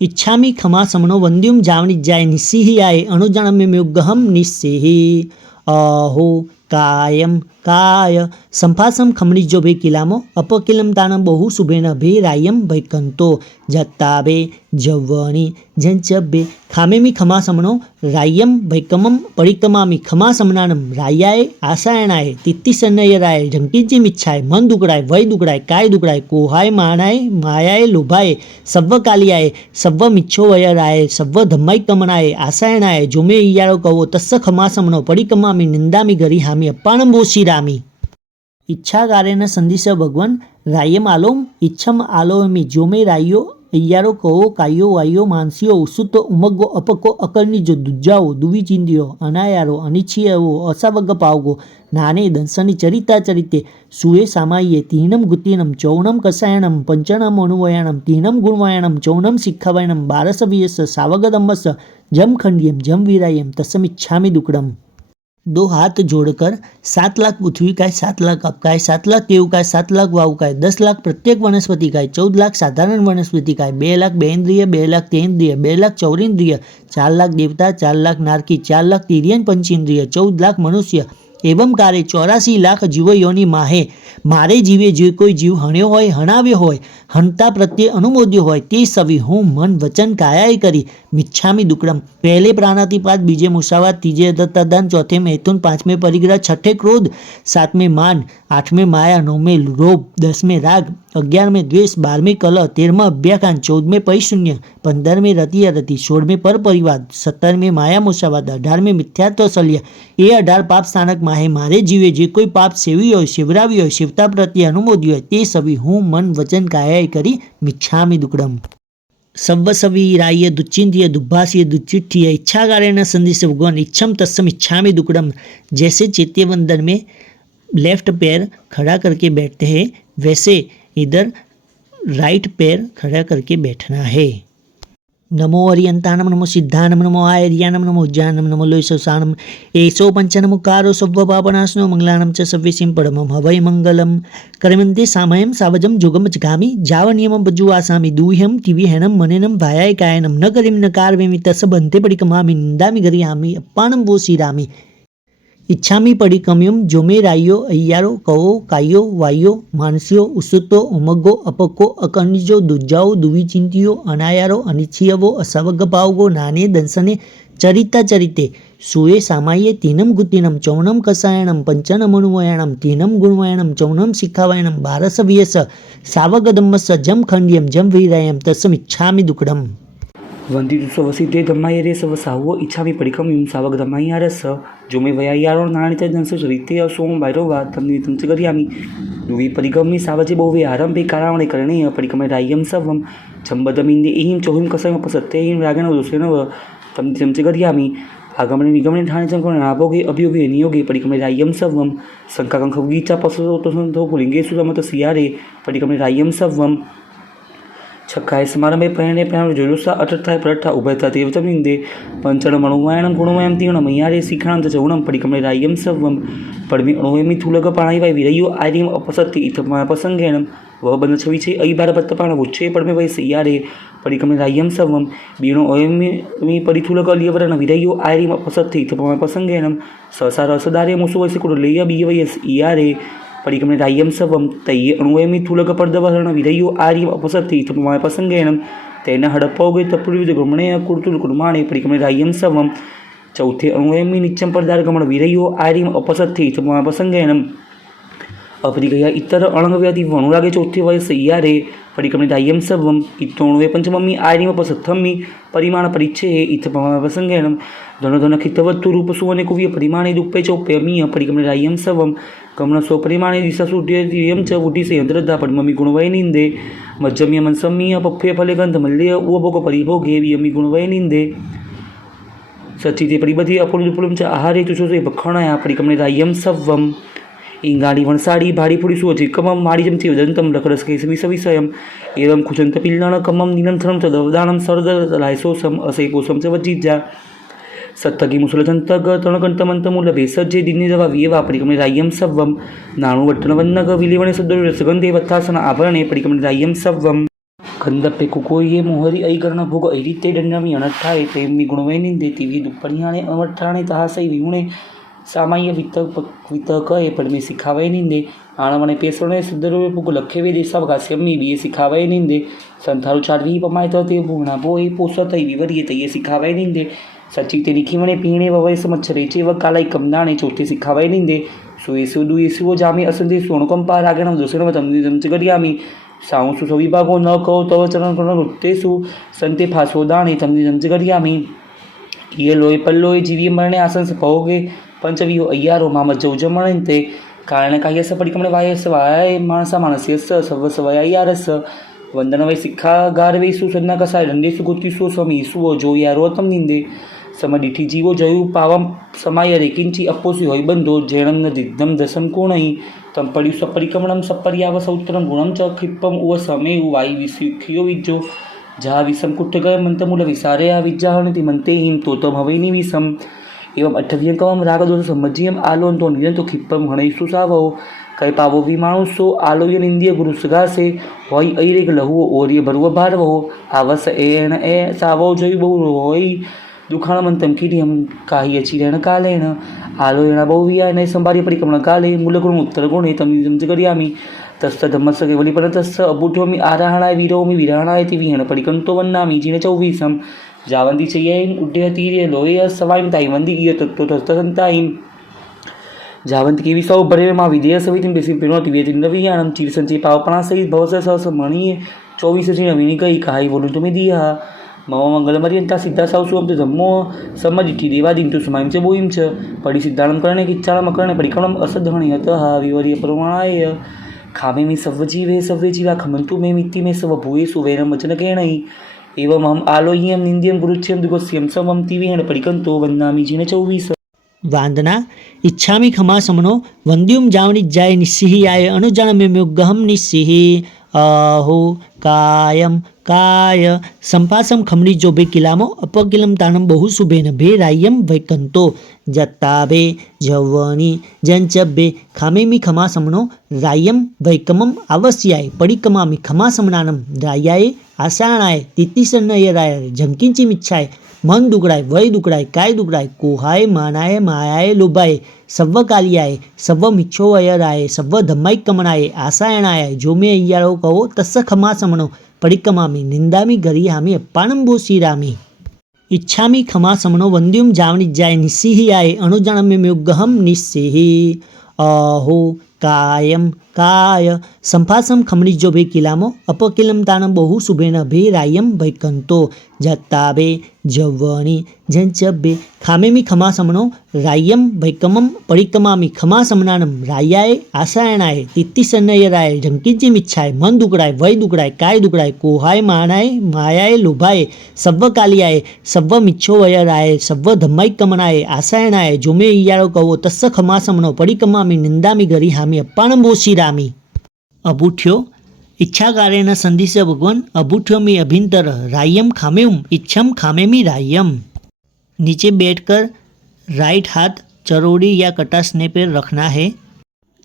इच्छामी खमा समनो वंद्युम जावनी जाय निस्सिहि आय अनुजानम्य मुगहम निस्सिहि अहो कायं काय संभाषं खमणिजो भे किलामो अपकिलं तानं बहु शुभेन भे रायं भैकंतो जत्ताबे जवणी जंचबे खामेमी खमा समणो रायं भैकमं परिक्रमामी खमा समनानम रायाए आसायणाए तित्तिसन्नय राय झंकीजी मिच्छाए मन दुकड़ाए वय दुकड़ाए काय दुकड़ाए कोहाय मानाए मायाए लोभाए सव्व कालियाए सव्व मिच्छो वय राय सव्व धम्माई कमनाए आसायणाए जोमे इयारो कहो तस्स खमा समणो परिक्रमामी निंदामी गरी हामी अप्पाणं बोशीरामी इच्छाकारेण संदिश भगवान रायम आलोम इच्छम आलोमी जोमे रायो अय्यारो कहो कायो वायो मानसियो उसुतो उमगो अपको अकलनीजो दुज्जाओ दुवी चिंदियो अनायारो अनिच्छियो असावग पावगो नाने दंसनी चरिता चरिते सुए सामाये तीनम गुतीनम चौनम कसायणम पंचनम अनुवयणम तीनम गुणवयणम चौनम शिक्षावयणम बारस वियस सावगदम्मस जम खंडियम जम वीरायम तस्मिच्छामि दुक्कडम। दो हाथ जोड़कर 7 लाख पृथ्वी काय 7 लाख अपकाय 7 लाख केव काय 7 लाख वाव काय 10 लाख प्रत्येक वनस्पति काय 14 लाख साधारण वनस्पति काय 2 लाख बेन्द्रिय 2 लाख तेन्द्रिय 2 लाख चौरेन्द्रिय 4 लाख देवता 4 लाख नारकी 4 लाख तिर्यन पंचेन्द्रिय 14 लाख मनुष्य एवं कार्य 84 लाख जीव योनि माहे मारे जीवे जे कोई जीव हण्यो होय हणाव्यो होय हंता प्रत्ये अनुमोद्यो होय ते सवी हूँ मन वचन कायाय करी मिच्छामी दुक्कडम। पहले प्राणातिपात बीजे मुसावात तीजे दत्तादान चौथे मैथुन पांचवें परिग्रह छठे क्रोध सातवें मान आठवें माया नौवें लोभ 10वें राग 11वें द्वेष 12वें कलह 13वें अभ्याकान 14वें परिशून्य 15वें रति अरति 16वें पर परिवाद 17वें माया मुसावाद 18वें मिथ्यात्व शल्य ये 18 पाप स्थानक माहे मारे जीवे जे कोई पाप सेवी हो शिवरावी हो शिवता प्रत्ये अनुमोदी हो ते सभी हूँ मन वचन कायाय करी मिच्छामी दुक्कडम। सव्व सवी राय दुच्चिंतिय दुब्भासीय दुच्चिठ्ठीय इच्छाकारेण संदिश भगवान इच्छम तत्सम इच्छामी दुक्कडम। जैसे चैत्य वंदन में लेफ्ट पैर खड़ा करके बैठते हैं वैसे इधर राइट पैर खड़ा करके बैठना है। नमो अरियंतानम नमो सिद्धानम नमो आयर्यानम नमो उज्जानम नमो लोयसोसानम एसो पंचनमुकारो सव्व पापनाशनो मंगलानम च सव्यसिं परमं हवै मंगलम करमन्ते सामयं सावजं जोगम जगामि जावनियमं बज्जुवासामि दूह्यं तिविहनं मनेनं भायाय कायनं न करिं न कार्वेमि तस्य बन्ते परिकमामि निन्दामि गरियामि अप्पाणं बोशीरामि इच्छामी परिकम्युम जोमे रायो अय्यारो कहो कायो वायो मानसियो उसुतो उमगो अपको अकर्णिजो दुज्जाओ दुविचिंतियो अनायारो अनिच्छियवो असवग पावगो नाने दंसने चरिता चरिते सुए सामाये तीनम गुतीनम चौनम कसायणम पंचनम अनुवयणम तीनम गुणवयणम चौनम शिखावयणम बारस वियस सावगदम्मस जम खंडियम जम वीरायम तस्मिच्छामि दुक्कडम। वंदितुसवसिते धम्मायरे सव सावो इच्छामि परिकम्युम सावग धम्मायारस जोमे वयायारो नाणित दंस चरिते असोम भैरवा तमनि तंच गरियामि दुवि परिकम्मि सावजे बोवे आरंभे कारावणे करणेय परिकमे राय्यं सवं चंबदमिन्दे इहिं चौहिं कसयं पसत्तेहिं रागेण दोषेण तमनि तंच गरियामि आगमने निगमने ठाणे चंकणे आभोगे अभियोगे नियोगे परिकमे राय्यं सवं शंकाकंखगीचा पसतो तसंतो पुलिंगे सुरमत सियारे परिकमे राय्यं सवं छक्काए समारंभे प्रयाणे प्रयाण जोरुसा अटठाय प्रठा उभयता देवतमिन्दे पंचणम अणुवायणं गुणमयं तीर्णम मय्यारे शिखाणं च चौणं परिकमे राय्यं सवं पडमे अणुवेमि थूलग पाणायवाय विरयो आर्यम अपसत्ति इतमा प्रसंगेण वह बंध छविचे अयि भारपत्तपाण उच्चे पडमे वै सियारे परिकमे राय्यं सवं बीणो अयमि परिथूलग अलियवरण विरयो आर्यम अपसत्ति इतमा प्रसंगेण ससार असदारे मुसु वैसे कुडलेय बीवयस इयारे परिकमे राय्यं सवं तय्ये अणुवेमि थूलग पर्दवहरण विरयो आर्यम अपसत्ति इतमा प्रसंगेण तेन हडपौगे तपुर्विज गुमणे कुर्तुल कुर्माणे परिकमे राय्यं सवं चौथे अणुवेमि नित्यं पर्दारगमन विरयो आर्यम अपसत्ति इतमा प्रसंगेण अपरिगया इतर अणंगव्याधि वनुरागे चौथे वयस इयारे परिकमे राय्यं सवं इत्तोणवे पंचमम्मि आर्यमपसत्थम्मि परिमाण परिच्छे इतमा प्रसंगेण धन खितवत्तु रूप सुवने कुव्य परिमाणे दुप्पे चौप्यमीय परिकमे राय्यं सवं कमन स्वपरिमाणे दिशासुड्यं च उड्डिसे यंत्रदा पद्ममि गुणवय निंदे मज्जम्य मनसम्मीय पप्य फले गंध मल्य उभोग परिभोगे वियमि गुणवय निंदे सचिते परिबधि अपुलुपुलुं च आहारे तुषोसे भक्षणाया परिकमे राय्यं सवं इंगाड़ी वनसाड़ी भाड़ी पुड़ीसु अजिकमं माड़ीजं चिवदन्तं लकरस्केशविसविषयम् एवं कुचन्तपिल्लणकमं निरन्तरं च दवदानं सरदलायसोसम् असेपोसं च वज्जिज्जा सत्तगी मुसलजन्तग तणकन्तमन्तमूल भेषज्जे दिन्निदवा वियवा परिकमे राय्यं सवं नाणुवट्टनवन्नग विलिवणे सद्दुरसगन्धे वत्थासन आभरणे परिकमे राय्यं सवं कंदप्पे कुकोये मोहरी ऐकर्ण भोग ऐरिते दंडमी अनठाए प्रेमी गुणवय निंदे तिवि दुप्पणियाणे अमठाणे तहासै विमुणे सामान्य वितर्कए पड़मे सिखावाय निंदे आणवणे पेसोणे सुदरो पुग लखेवे देसा गास्यमी बीए सिखावाय निंदे संथारु चारवी पमाय तो ते पूर्णा बोए पोसतई विवरिये तये सिखावाय निंदे सचिते निखिमणे पीणे ववय समच्छरे चेव कालाई कमदाणे चौथे सिखावाय निंदे सुएसु दुएसुओ जामे असंदे सोणकंपा रागणम दोसणम तमनि तमचगरियामी साऊसु सविभागो न कौ तव चरण करण वृत्तेषु संते फासो दाणे तमनि तमचगरियामी ये लोय पल्लोय जीवी मरणे आसंस पहोगे पंचवियो अय्यारो मामत जौजमणते कारण कायस पडिकमणे वायस वाय मानसा मानस्यस सव सवयायारस वंदन वै सिक्खा गारवेसु सन्ना कसाय दंडेसु गुतिसु समीसु जो यारोतम निंदे समडिठी जीवो जयु पावम समाय रेकिंची अपोसि होय बंधो जेणम न दिग्धम दसम कोणई तम पड्यु सपरिकमणम सपर्याव सौत्रम गुणम च क्षिप्पम उव समे वायु विसिखियो विजो जहा विषम कुट्टगय मंतमूल विसारया विज्जाहणति मंते हिम तोतम हवैनि विषम एवं अठव्यंकम रागदोष समज्यम आलोन तो निरंतो क्षिप्पम हणैसु सावो कई पावो विमाणुसो आलोयन इंद्रिय गुरु सगासे होय ऐरेग लहुओ ओर्य भरव भारवो आवस एण ए सावो जयु बहु होय दुखाण मंतम किरियम काही अचिरेण कालेन आलोयण बहुविया नै संभार्य परिक्रमण काले मूलगुण उत्तर गुणे तमि जमजगरियामि तस्स धम्मस्य केवलीपन तस्स अबुठ्योमि आराहणाय वीरोमि विरहणाय ति विहण परिकंतो वन्नामि जिने चौवीसम जावंती चयैन उड्डयतीर्य लोय सवाइम ताइवंदी इय तत्तो तस्तसंताइम जावंती केवी सौ बरे मा विधेय सवितिम बेसिम पिनोति वेतिन नवियाणम चीर संचय पावपणा सहित भवस सहस मणि 24 श्री नवीनी कई कहाई बोलूं तुम्हें दिया मम मंगलमर्यंता सिद्धा सावसुम तो धम्मो समदिति देवादीन तो समाइम च बोइम च पड़ी सिद्धाणम करणे किच्चाणम करणे परिक्रमणम असद्धमणि अतः विवर्य प्रमाणाय खामे में सव्वजीवे सव्वे जीवा खमंतु में मित्ति में सव भूयेषु वैरम वचनकेणै एवं हम आलोह्यम निंद्यम गुरुच्यम दुगस्यम समम तिवेण परिकंतो वन्नामि जिन 24 वांदना इच्छामि खमा समनो वंद्युम जावनिज्जाय निस्सिहियाय अनुजानम्योगहम निस्सिहि अहो कायम काय संपासम खमणी जोबे किलामो अपकिलम तानम बहु सुबेन भे रायम वैकंतो जत्ताबे जवनी जंचबे खामेमी खमा समनो रायम वैकमम आवस्याय पडिकमामी खमा समनानम रायाय आसाणाय तितिसन्नयराय झंकिंची मिच्छाय मन दुकड़ाय वय दुकड़ाय काय दुकड़ाय कोहाय मानाय मायाय लोभाय सव्व कालियाय सव्व मिच्छोवयराय सव्व धम्माय कमनाय आसायणाय जो मे अय्यारो कहो तस्स खमा समनो पडिकमामी निंदामी गरियामी अप्पाणंबोसीरामी इच्छामि खमा समनो वंद्युम जावनिज्जाय निस्सिहियाय अणुजानम्योगहम निस्सिहि अहो कायम काय संपासम खमणी जोबे किलामो अपकिलम तानम बहु सुबेन भे रायम वैकंतो जत्ताबे जवनी जंचबे खामेमी खमा समनो रायम वैकमम पडिकमामी खमा समनानम रायाय आसायणाय तितिसन्नयराय झंकिंची मिच्छाय मन दुकड़ाय वय दुकड़ाय काय दुकड़ाय कोहाय मानाय मायाय लोभाय सव्व कालियाय सव्व मिच्छोवयराय सव्व धम्माय कमनाय आसायणाय जो मे इयारो कहो तस्स खमा समनो पडिकमामी निंदामी गरिहामी अप्पाणंबोसीरामी अबूठ्यो इच्छाकारेण संधिस भगवन अबूठ्योमी अभिंतर रायम खामेम इच्छम खामेमी रायम। नीचे बैठकर राइट हाथ चरोड़ी या कटासने पर रखना है।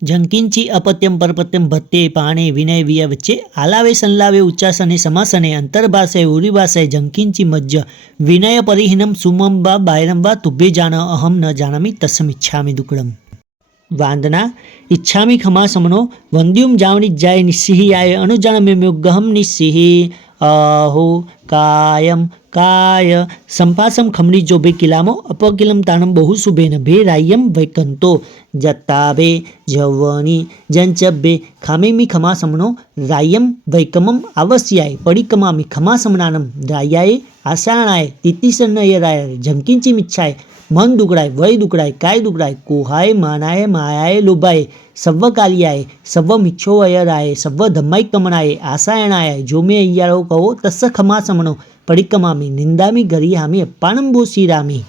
झंकिंची अपत्यम परपत्यम भत्ते पाणे विनय विया वच्चे आलावे संलावे उच्चासने समासने अंतर्भाषे उरिभाषे झंकिंची मज्ज विनय परिहीनम सुमम वा बायरम वा तुभ्ये जान अहम न जानामि तस्मिच्छामि दुक्कडम। वांदना इच्छामि खमा समनो वंद्युम जावनिज्जाय निस्सिहियाय अनुजानम्योगहम निस्सिहि अहो कायम काय संपासम खमणी जोबे किलामो अपकिलम तानम बहु सुबेन भे रायम वैकंतो जत्ताबे जवनी जंचबे खामेमी खमा समनो रायम वैकमम आवस्याय पडिकमामी खमा समनानम रायाय आसाणाय तितिसन्नयराय झंकिंची मिच्छाय मन दुकड़ाय वय दुकड़ाय काय दुकड़ाय कोहाय मानाय मायाय लोभाय सव्व कालियाय सव्व मिच्छोवयराय सव्व धम्माय कमनाय आसायणाय जो मे अय्यारो कहो तस्स खमा समनो पडिकमामी निंदामी गरिहामी अप्पाणंबोसीरामी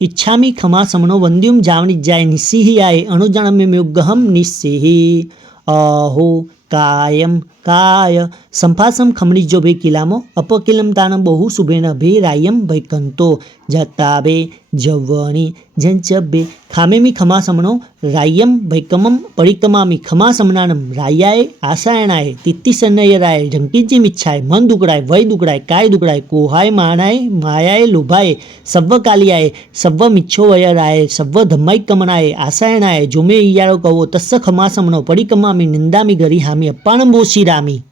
इच्छामि खमा समनो वंद्युम जावनिज्जाय निस्सिहियाय अणुजानम्योगहम निस्सिहि अहो कायम काय संभासम खमणिजो भे किलामो अपकिलम तानं बहु शुभेन भे रायम भैकंतो जताबे जवणी जंचबे खामेमी खमासमणो रायम भैकमम परिकमामी खमासमनानम रायाए आसायणाए तित्तिसन्नयराए जंकिंची मिच्छाए मन दुकड़ाए वय दुकड़ाए काय दुकड़ाए कोहाय मानाए मायाए लोभाए सव्व कालियाए सव्व मिच्छो वयराए सव्व धम्माई कमनाए आसायणाए जोमे इयारो कहो तस्स खमासमणो परिकमामी निंदामी गरी हामी अप्पाणम बोशीरामी।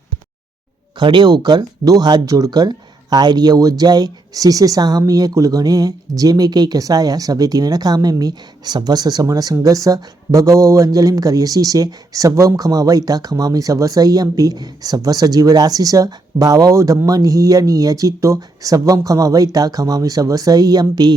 खड़े होकर दो हाथ जोड़कर आर्य ओजाए शिष्य साहमीय कुलगणे जे में कई कसाया सभे तीवेण खामे मी सवस समण संगस भगवो अंजलिम करियसी से सवम खमावैता खमामी सवस यम्पी सवस जीवराशिस भावो धम्म निहीय निय चित्तो सवम खमावैता खमामी सवस यम्पी।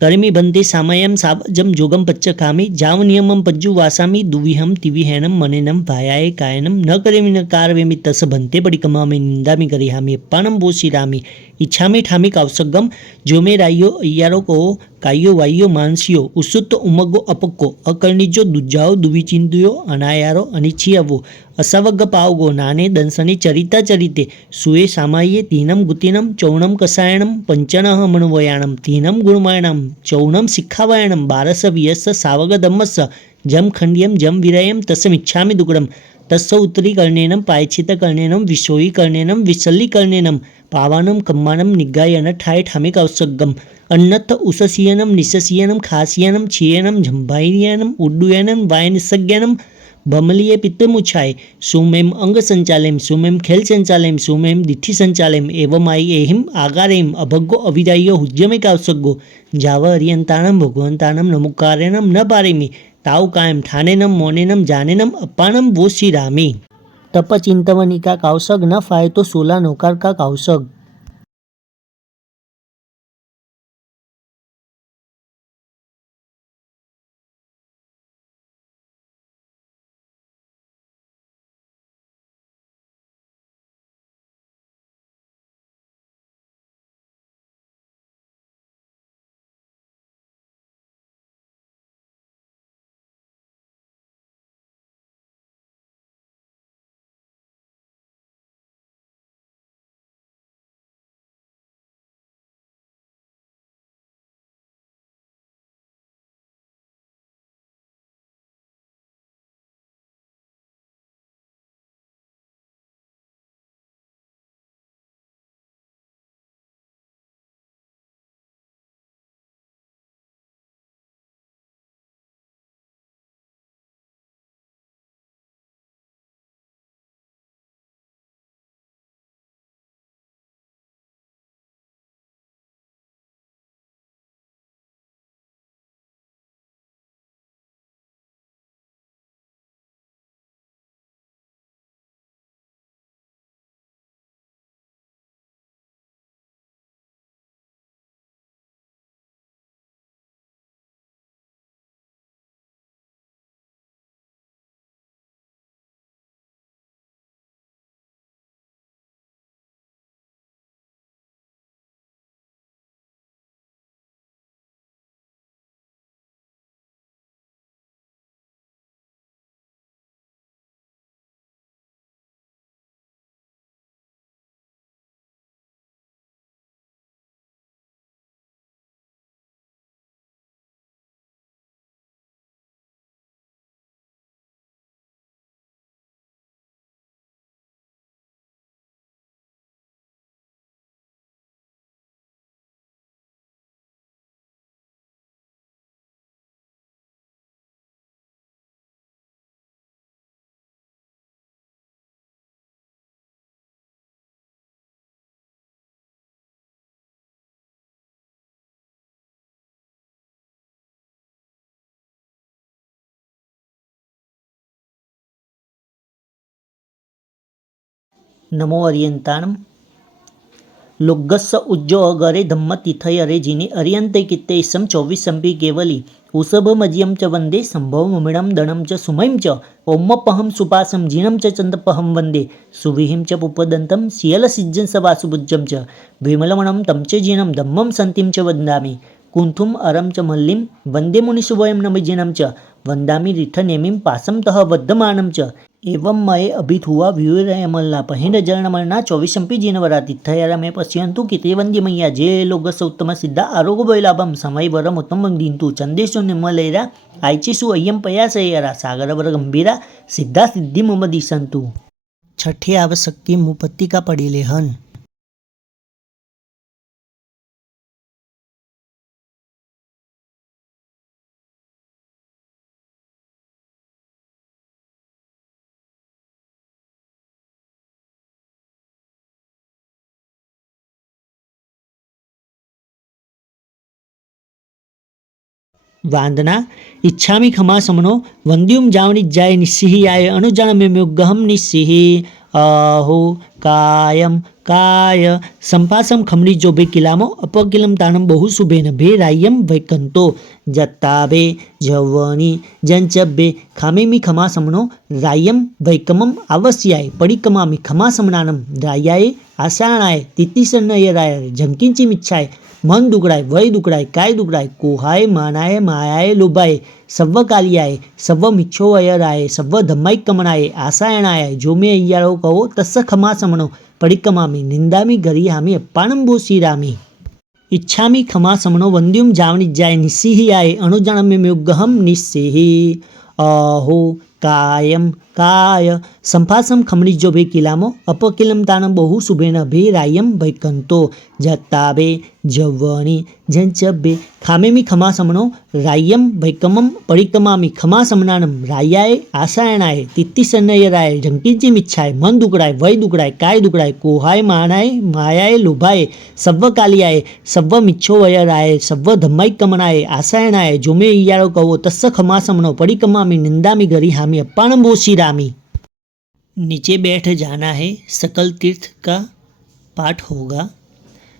तरिमी बंते सामयम सावजम जोगम पच्च कामी जाव नियमम पज्जु वासामी दुविहम तिविहेनम मनेनम भायाए कायनम न करेमी न कारवेमी तस बंते पड़ी कमामी निंदामी करी हामी अप्पानम बोशीरामी इच्छामी ठामी कावसगम जोमे रायो अय्यारो को कायो वायो मानसियो उसुत उमगो अपक्को अकर्णिजो दुजाओ दुविचिंतुयो अनायारो अनिच्छियवो असावग पावगो नाने दंसनी चरिता चरिते सुए सामाये तीनम गुतिनम चौणम कसायणम पंचनः मणवयाणम तीनम गुणमायणम चौणम शिक्षावयणम बारस वियस सावग दम्मस जम खंडियम जम विरयम तस्मिच्छामि दुगड़म तस्स उत्तरी कर्णेनम पायचित कर्णेनम विशोई कर्णेनम विसल्ली कर्णेनम पावानम कम्मानम निगायन ठाय ठामिक औसगम अन्नथ उससीयनम निससीयनम खासियनम छियनम झंभाइयनम उड्डुयनम वायनिसज्ञनम बमलीय पित्तमुछाय सुमेम अंग संचालेम सुमेम खेल संचालेम सुमेम दिठि संचालेम एवं आई एहिम आगारेम अभग्गो अविदायो हुज्यमे कावसग्गो जाव अरियंताणम भगवंताणम नमुकारेणम न पारेमी ताव कायम ठानेनम मोनेनम जानेनम अप्पाणम बोशीरामी। तप चिंतवनी का कावसग न फाय तो 16 नौकार का कावसग। नमो अरियंताणम लोगस्स उज्जो अगरे धम्म तिथयरे जिने अरियंते कित्ते इसम 24 संपी केवली उसभ मजियम च वंदे संभव मुमिणम दणम च सुमयम च ओम्मपहम सुपासम जीणम च चंदपहम वंदे सुविहिम च पुपदंतम सियल सिज्जन स वासुभुज्जम च विमलमणम तम च जीणम धम्मम संतिम च वंदामि कुंथुम अरम च मल्लिम वंदे मुनिशुभयम नमजिनम च वंदामि रिठ नेमिम पासम तह वद्यमानम च एवं मये अभिथुवा व्यूरयमल्लाप हिंडजरणमलना 24 जीनवरा तीर्थयारमे पश्यन्तु कितेवन्द्यमय्या जे लोगस उत्तम सिद्धा आरोग्य वैलाभम समयवरम उत्तम दिंतु चंदेशु निमलेरा आयचिसु अय्यम पयासयरा सागरवर गंभीरा सिद्धा सिद्धि मम दिशंतु। छठे आवश्यक मुपत्ति का पड़ेले हन। वांदना इच्छामि खमा समनो वंद्युम जावनी जाय निस्सिहि आय अनुजानम्योगहम निस्सिहि अहो कायम काय संपासम खमनी जोबे किलामो अपकिलम तानम बहु सुबेन भे रायम वैकंतो जत्ताबे जवनी जंचबे खामेमी खमा समनो रायम वैकमम आवस्याय पडिकमामी खमा समनानम रायाय आसाणाय तितिसन्नयराय झंकिंची मिच्छाय मन दुकड़ाय वय दुकड़ाय काय दुकड़ाय कोहाय मानाय मायाय लोभाय सव्व कालियाय सव्व मिच्छोवयराय सव्व धम्माय कमणाय आसायणाय जो मे अय्यारो कहो तस्स खमा समनो पडिकमामी निंदामी गरियामी अप्पाणम बोसीरामी इच्छामी खमा समनो वंद्युम जावनिज्जाय निस्सिहि आय अणुजानम्योगहम निस्सिहि अहो कायम काय संफासम खमणी जो भे किलामो अपकिलम तानम बहु सुबेन भे रायम वैकंतो जत्ताबे जवनी जंचबे खामेमी खमा समनो रायम वैकमम पडिकमामी खमा समनानम रायाय आसायणाय तित्तिसन्नयराय झंकिंची मिच्छाय मन दुकड़ाय वय दुकड़ाय काय दुकड़ाय कोहाय मानाय मायाय लोभाय सव्व कालियाय सव्व मिच्छोवयराय सव्व धम्माय कमनाय आसायणाय जो मे इयारो कहो तस्स खमा समनो पडिकमामी निंदामी गरी हामी अप्पाणम बोसीरामी। नीचे बैठ जाना है, सकल तीर्थ का पाठ होगा।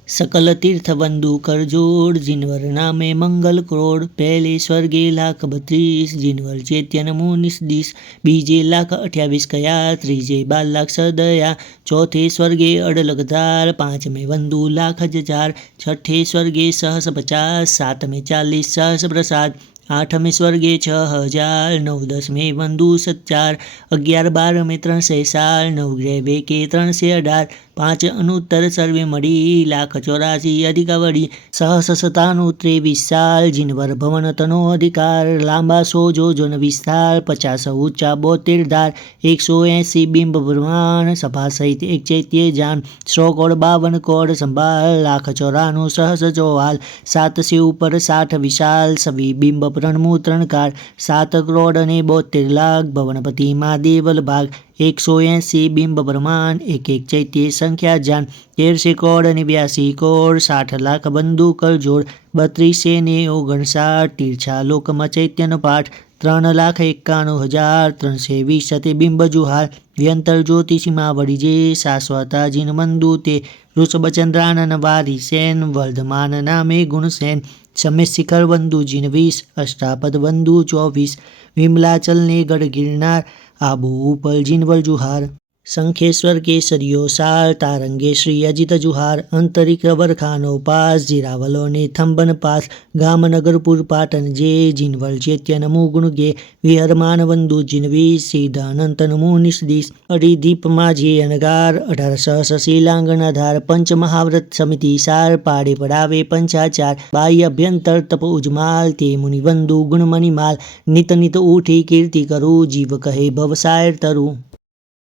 सकल तीर्थ बंधु कर जोड़ जिनवर नामे मंगल करोड़ पहले स्वर्गे लाख 32 जिनवर चैत्य नमो 19 बीजे लाख 28 कया त्रीजे 12 लाख सदया चौथे स्वर्गे अड़लगधार पांचमे बंधु लाख हजार छठे स्वर्गे सहस 50 सातमे 40 सहस प्रसाद आठमे स्वर्गे 6000 9 10में बंधु 7 11 12 में 300 9 ग्रह के 318 5 अनुत्तर सर्वे मड़ी 184 अधिकावड़ी सहस 97 साल जिनवर भवन तनो अधिकार लांबा सोजो जोन विस्तार 50 ऊंचा 72 धार 180 बिंब ब्रह्मांड सभा सहित एक चैत्य जान 100 कोड़ 52 कोड़ संभाल 194 सहस चौहाल 7 से ऊपर 60 विशाल सभी बिंब प्रणमु त्रणकार 7 करोड़ ने 72 लाख भवनपति महादेवल भाग 180 बिंब ब्रह्मांड एक एक चैत्य संख्या जान 13 करोड़ 89 करोड़ 60 लाख बंधु कर जोड़ 32 ने 59 तीर्छा लोकम चैत्यन पाठ 3,91,320 बिंब जुहार व्यंतर ज्योतिषीमा वड़ीजे शाश्वता जिन मंदु ते ऋषभचंद्रानन वारी सेन वर्धमान नामे गुणसेन समय शिखर बंधु जिन 20 अष्टापद बंधु 24 विमलाचल ने गढ़ गिरनार आबू ऊपर जिनवर जुहार शंखेश्वर केसरियो साल तारंगे श्री अजित जुहार अंतरिक वरखानो पास जिरावलो ने थंबन पास गामनगरपुर पाटन जे जिनवल चैत्य नमो गुणगे विहरमान बंधु जिनवी सीधा अनंत नमो निष्दिश अड़ीदीप माझी अनगार 1800 शीलांगन आधार पंच महाव्रत समिति सार पाड़े पड़ावे पंचाचार बाह्य अभ्यंतर तप उजमाल ते मुनि बंधु गुणमणिमाल नित नित उठी कीर्ति करू जीव कहे भवसायर तरु।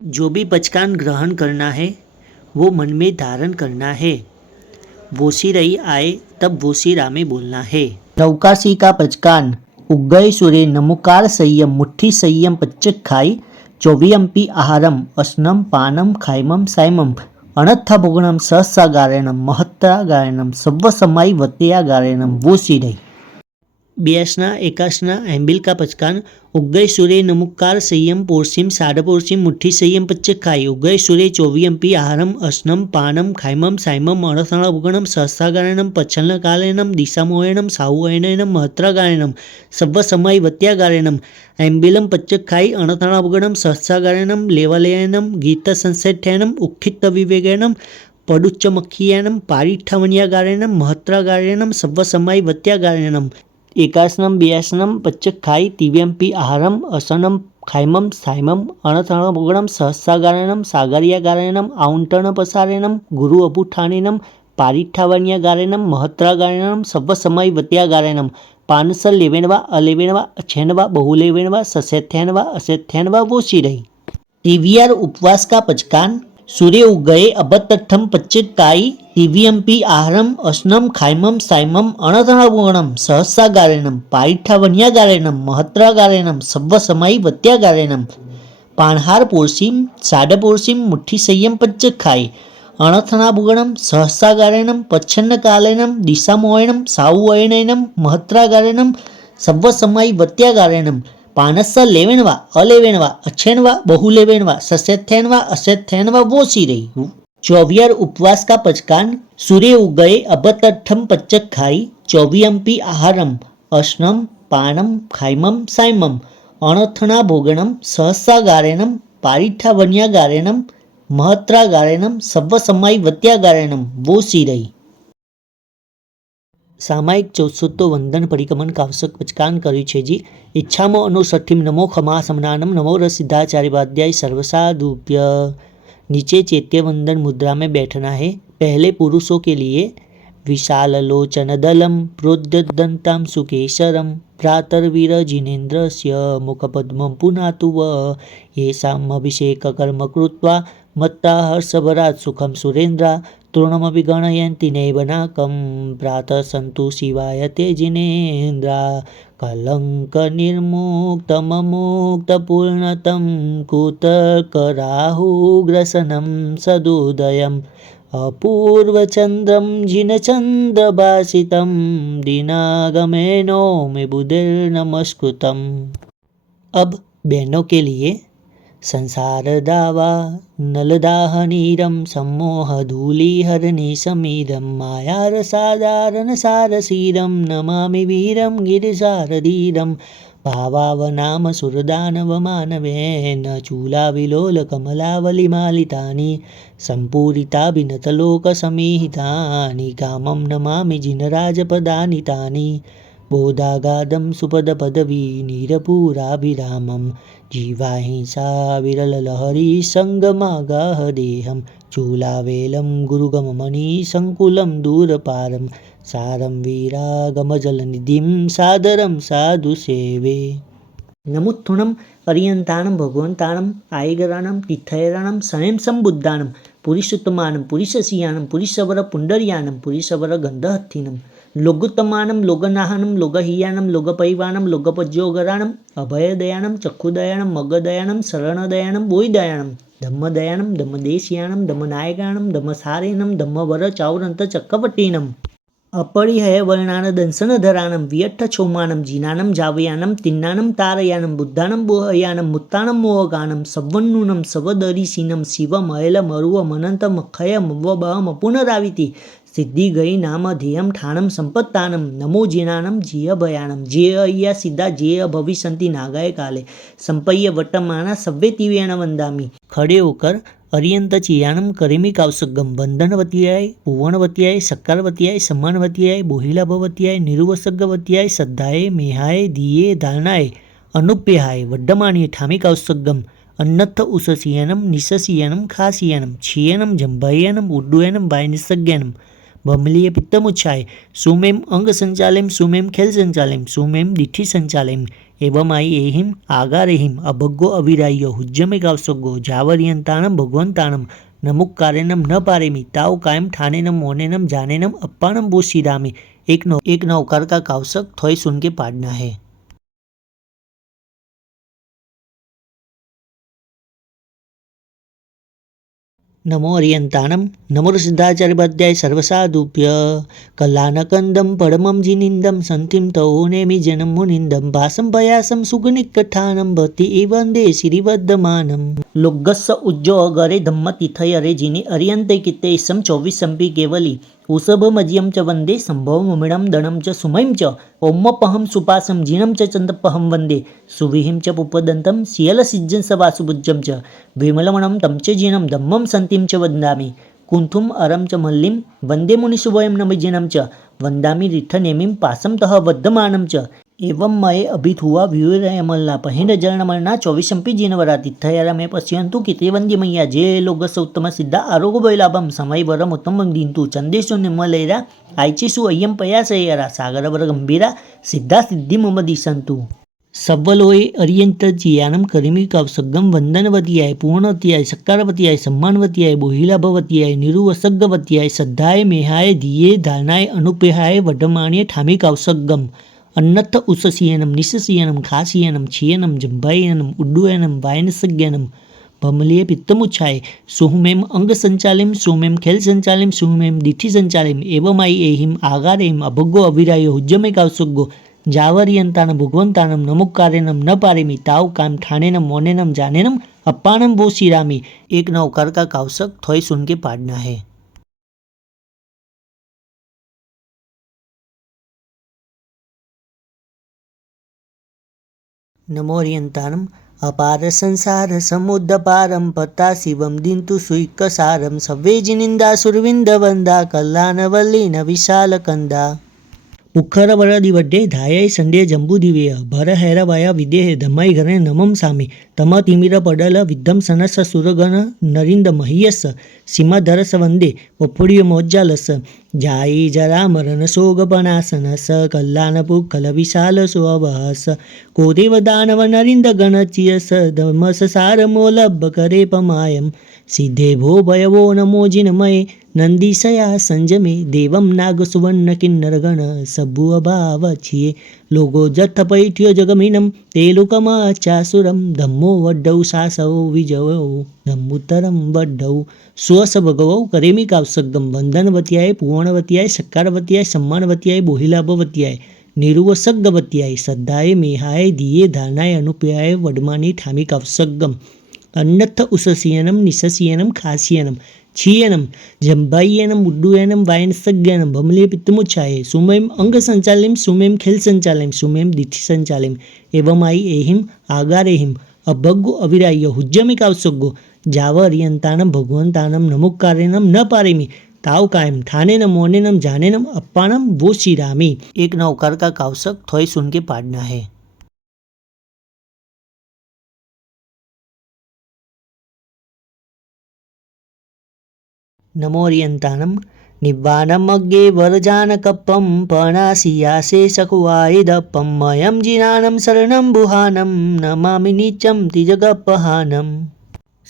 जो भी पचकान ग्रहण करना है वो मन में धारण करना है। वोसी रही आए तब वोसीरा में बोलना है। नौकासी का पचकान उग्गय सूर्य नमुकार संयम मुट्ठी संयम पच्चक खाई चौवियंपी आहारम अस्नम पानम खायमम सायमम अनत्था भोगणम सहसा गारणम महत्ता गारणम सव्व समाई वत्या गारणम वोसी रही। 82 81 एम्बिल का पचकान उग्गय सूर्य नमुकार संयम पोरसीम साड़ पोरसीम मुट्ठी संयम पच्चक खाई उग्गय सूर्य चौवियंपी आहारम अस्नम पानम खायमम सायमम अणथाणा भुगणम सहस्ता गारणम पच्छन्न कालेनम दिशामोयनम साहुयनम महत्रा गारणम सव्व समय वत्या गारणम एम्बिलम पच्चक खाई अणथाणा भुगणम सहस्ता गारणम लेवालयनम गीत संसेठ्यनम उक्खित विवेकनम पडुच्च मक्खियानम पारिठवनिया गारणम महत्रा गारणम सव्व समय वत्या गारणम एकासनम बेयासनम पच्चखाई तिव्यम्पी आहारम असनम खाइमम साइमम अणथणगुणम सहस्रागारणम सागरियागारणम आउंटणपसारेणम गुरु अभुठानेनम पारिठावण्यागारणम महत्रागारणम सव्वसमय वत्यागारणम पानसर लेवेणवा अलेवेणवा अछेनवा बहुलेवेणवा ससेथेनवा असेथेनवा वोशिरई। टीवीआर उपवास का पचकान सूर्य उगए अबतठम पच्चेकाई तिव्यम्पी आहारम असनम खाइमम साइमम अणथणगुणम सहस्रागारणम पारिठावण्यागारणम महत्रागारणम सव्वसमय वत्यागारणम पाणहार पोर्सिम साडपोर्सिम मुठ्ठी संयम पच्चखाई अणथनाभुगणम सहस्रागारणम पच्छन्नकालेनम दिशामोयणम साउवयणैनम महत्रागारणम सव्वसमय वत्यागारणम पानस्स लेवेणवा अलेवेणवा अछेनवा बहुलेवेणवा ससेथेनवा असेथेनवा वोशिरई। 24 उपवास का पचकान सूर्य उगए अबतठम पच्चखाई 24 आहारम अश्नम पाणम खाइमम साइमम अणथना भोगणम सहस्रागारणम पारिठावण्यागारणम महत्रागारणम सव्वसमय वत्यागारणम वोशिरई। सामायिक 14 वंदन परिक्रमण कावसक पचकान કર્યું છે जी। इच्छामो अनुसठिम नमो खमा समनानम नमो रसिद्धाचार्यवाद्याय सर्वसाधुभ्य। नीचे चैत्य वंदन मुद्रा में बैठना है। पहले पुरुषों के लिए विशाल लोचन दलम प्रोद्यदंताम सुकेशरम भ्रातर्वीर जिनेन्द्रस्य मुखपद्मं पुनातु व येषाम् अभिषेक कर्म कृत्वा मत्ता हर्षभरात् सुखं सुरेन्द्रा तृणमपि गणयन्ति नैव नाकं प्रातः सन्तु शिवाय ते जिनेन्द्रा कलङ्कनिर्मुक्तममुक्तपूर्णतं कुतकराहुग्रसनं सदुदयम् अपूर्वचन्द्रं जिनचन्द्रभासितं दिनागमेनो मे बुधिर्नमस्कृतम्। अब बहनों के लिए संसार दावा नलदाहनीरम सम्मोह धूलिहरणी समीरम मायारसादारण सारसीरम नमामि वीरम गिरिसारधीरम भावावनाम सुरदानवमानवेन चूलाविलोलकमलावलिमालितानि सम्पूरिताभिनतलोकसमीहितानि कामं नमामि जिनराजपदानि तानि बोधागाधं सुपदपदवी नीरपुराभिरामं जीवाहिंसा विरललहरी सङ्गमागाह देहं चूलावेलं गुरुगममणिसङ्कुलं दूरपारं सारं वीरागमजलनिधिं सादरं साधु सेवे। नमुत्थुणं पर्यन्तानं भगवन्तानं आयगराणं तीर्थयराणं स्वयं सम्बुद्धानं पुरुषोत्तमानं पुरुषशियानं पुरुषवर पुण्डर्यानं पुरुषवर गन्धहत्थिनं लोगोत्तमानं लोगनाहनं लोगहियानं लोगपैवानं लोगपज्योगराणं अभयदयानं चक्षुदयानं मगदयानं शरणदयानं बोयदयानं धम्मदयानं धम्मदेशियानं धम्मनायकानं धम्मसारेनं धम्मवर चावरंत चक्रवटीनं अपरिहय वर्णानदंसनधराणं वियट्ठछौमानं जिनानं जावयानं तिन्नानं तारयानं बुद्धानं बोहयानं मुत्तानं मोहगानं सवन्नूनं सवदरिशीनं शिवमयलमरुवमनन्तमक्षयमवबहमपुनराविति सिद्धि गई नाम ध्येयं ठाणं संपत्तानं नमो जिनानं जिय भयानं जिय अय्या सिद्धा जिय भविष्यन्ति नागाय काले संपय्य वट्टमाना सव्वे तिवेण वंदामि। खड़े होकर अर्यंत चियाणं करेमि कावसगम वंदनवतीयाय पुवनवतीयाय सक्कारवतीयाय सम्मानवतीयाय बोहिलाभवतीयाय निरुवसगवतीयाय श्रद्धाय मेहाय दिये धारणाय अनुप्यहाय वड्डमाणि ठामि कावसगम अन्नथ उससियनं निससियनं खासियनं छियनं जंभयनं उड्डुयनं वायनिसज्ञनं बमलीय पित्तमुच्छाय सुमेम अंग संचालयम सुमेम खेल संचालयम सुमेम दिठी संचालयम एवं आई एहिम आगारेहिम अभग्गो अविरायो हुज्जमे कावसगो जावर्यंताणं भगवंताणं नमुक्कारेणं न पारेमि ताव कायम ठानेनम मोनेनम जानेनम अप्पाणं बोशिरामि। एक नौकार का कावसक थोय सुन के पाड़ना है। नमो अर्यंताणं नमो सिद्धाचार्यवाद्याय सर्वसाधुभ्य कलानकन्दं परमं जिनिन्दं सन्तिं तौनेमि जनं मुनिन्दं भासं पयासं सुगनिकठानं भक्ति वन्दे श्रीवर्धमानं लोग्गस्स उज्जो अगरे धम्मतीर्थयरे जिनि अर्यन्ते कित्ते इसं 24 केवली ऊषभमज्यं च वन्दे सम्भवमुमिडं दणं च सुमयं च ओम्मपहं सुपासं जिनं च चन्दपहं वन्दे सुविहिं च पुपदन्तं सियलसिज्जं स वासुभुज्जं च विमलमणं तं च जिनं धम्मं सन्तिं च वन्दामि। कुंथुम अरम च मल्लिम वंदे मुनिशुभयम नमजिनम च वंदामि रिठनेमिं पासमतः वद्धमानम च एवं मये अभिथुवा व्यूरयमल्ला पहिन जरणमलना चौविशंपि जीनवरा तिथयारमे पश्यन्तु किते वंद्य मैया जे लोगस उत्तम सिद्धा आरोग्य वैलाभम समय वरम उत्तम दिंतु चंदेशु निम्मलेरा आयचेसु अय्यम पयासयरा सागर वर गंभीरा सिद्धा सिद्धि मम दिशंतु सव्वलोए अरियंतजियानम करिमी कवसगम वंदनवतियाय पूर्णवतियाय सक्कारवतियाय सम्मानवतियाय बोहिलाभवतियाय निरुवसग्गवतियाय श्रद्धाय मेहाय धीये धारणाय अनुपेहाय वडमाण्य ठामी कवसगम अन्नथ उससीयनम निशसीयनम खासीयनम छियनम जंभायनम उड्डुयनम वायनसज्ञनम भमलीय पित्तमुच्छाय सुहुमेम अंग संचालिम सुमेम खेल संचालिम सुहुमेम दिठी संचालिम एवमाई एहिम आगारेम अभगो अविरायो हुज्जमे कावसुगो जावरियंतानम भगवंतानम नमुक्कारेनम न पारेमी ताव काम ठाणेनम मोनेनम जानेनम अप्पानम वो शिरामी। एक नौकार का कावसक थोई सुन के पाड़ना है। नमोरियंतानम अपार संसार समुद्रपारम पता शिवम दिंतु सुइकसारम सव्वेजिनिंदा सुरविंद वंदा कल्याणवल्लीन विशाल कंदा उखर वरदि वड्डे धायै संडे जंबू दिवेय भर हैरवाया विदेह धमाई घरे नमम सामी तम तिमिर पडल विद्धम सनस सुरगण नरिंद महीयस सीमाधरस वंदे वपुड़िय मोज्जालस जाई जरा मरण सोगपनासनस कल्याण पुखल विशाल सुअवहस कोदेव दानव नरिंद गणचियस धमस सार मोलभ करे पमायम सिद्धे भो भयवो नमो जिनमये नंदीसया संजमे देवम नाग सुवर्ण किन्नर गण सबु अभाव छिये लोगो जथ पैठ्यो जगमिनम तेलुकमाचासुरम धम्मो वड्डौ सासौ विजयो धम्मुतरम वड्डौ स्वस भगवौ करेमी कावसगम वंदनवत्याय पूर्णवत्याय सक्कारवत्याय सम्मानवत्याय बोहिलाभवत्याय निरुवसग्गवत्याय श्रद्धाय मेहाय धीये धारणाय अनुपयाय वडमानी ठामी कावसगम अन्नथ उससीयनम निशसीयनम खासीयनम छियनम जंभायनम उड्डुयनम वायनसज्ञनम भमलीय पित्तमुच्छाये सुमेम अंग संचालिम सुमेम खेल संचालिम सुमेम दिठी संचालिम एवमाई एहिम आगारेहिम अभग्गु अविराय हुज्जमे कावसग्गो जावरियंतानम भगवंतानम नमुक्कारेनम न पारेमी ताव कायम ठानेनम मोनेनम जानेनम अप्पानम वो शिरामी। एक नौकार का कावसक थोई सुन के पाड़ना है। नमोरियंतानम निव्वानमग्गे वरजानकप्पं पणासियासे सकुवायिदप्पं मयं जिनानं शरणं बुहानं नमामि नीचं तिजगपहानं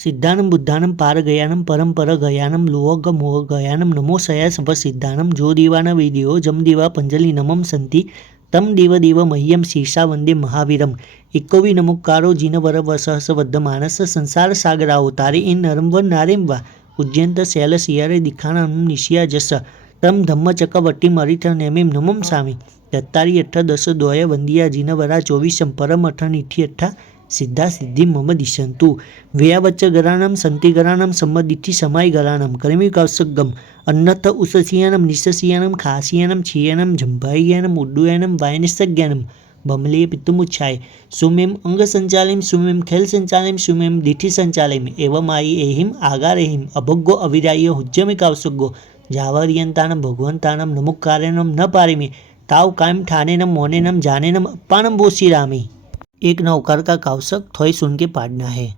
सिद्धानं बुद्धानं पारगयानं परंपर गयानं लोग मोह गयानं नमो सया सब सिद्धानं जो दीवान विदियो जम दीवा पंजलि नमम संति तम देव देव मह्यम शीर्षा वंदे महावीरम इक्कोवी नमुक्कारो जिनवर वसहस वद्ध मानस संसार सागराओ तारे इन नरम व नारेम वा उज्जयंत शैल सियारे दिखाणं निशिया जस तम धम्मचक्कवट्टी मरिथ नेमिम नमम सामी तत्तारी अठ दस द्वय वंदिया जिनवरा चौवीसम परम अठ निठी अठा सिद्धा सिद्धि मम दिशंतु व्यवच्च गराणम संति गराणम सम्मदिठी समाय गराणम करिमी कौसगम अन्नथ उससीयनम निशसीयनम खासीयनम छियनम जंभायनम उड्डुयनम वायनसज्ञानम भमलीय पित्तमुच्छाय सुमेम अंग संचालिम सुमेम खेल संचालिम सुमेम दिठी संचालिम एवं आई एहिम आगारेहिम अभग्गो अविरायो हुज्जमे कावसुगो जावरियंतानम भगवंतानम नमुक्कारेनम न पारिमी ताव कायम ठानेनम मोनेनम जानेनम अप्पानम वो शिरामी। एक नौकार का कावसक थोई सुन के पाड़ना है।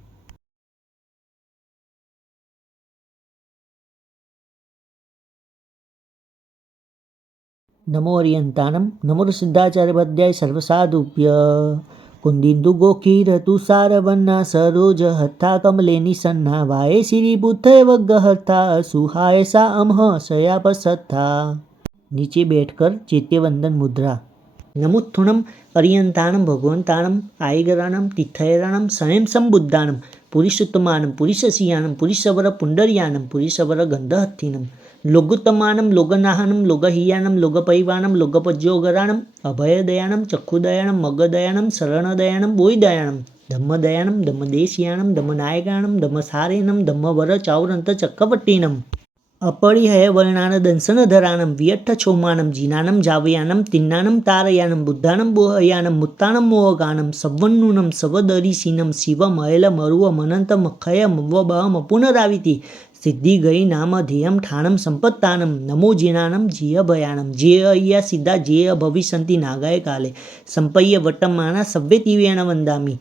नमोरियंतानम नमो सिद्धाचार्य बद्याय सर्वसाधुभ्य कुंदिंदु गोखीर तुषारवन्ना सरोज हत्था कमले निसन्ना वाये श्री बुद्धे वग्गहत्था सुहाय सा अमह सयापसत्था। नीचे बैठकर चैत्यवंदन मुद्रा। नमुत्थुणम अरियंतानम भगवंतानम आयगरानम तीर्थयरानम स्वयं संबुद्धानम पुरुषोत्तमानम पुरुषसियानम पुरुषवर पुंडरियानम पुरुषवर गंधहत्थिनम लोगोत्तमानम लोगनाहनम लोगहियानम लोगपैवानम लोगपज्योगरानम अभयदयानम चक्षुदयानम मगदयानम शरणदयानम बोयदयानम धम्मदयानम धम्मदेशियानम धम्मनायकानम धम्मसारेनम धम्मवर चावरंत चक्रवट्टिनम अपरिहय वर्णान दंसनधरानम वियट्ठ छोमानम जीनानम जावयानम तिन्नानम तारयानम बुद्धानम बोहयानम मुत्तानम मोहगानम सवन्नुनम सवदरिसीनम शिवम अयल मरुव मनंत मखय मवबहम पुनराविति સિદ્ધિ ગઈ નામ ધ્યેયમ ઠાણમ સંપત્તાનમ નમો જીનાનમ જીય ભયાણમ જેય સિદ્ધા જેય ભવિષ્યંતિ નાગાય કાલે સંપય્ય વટમાના સવ્વે તિવેણ વંદામી.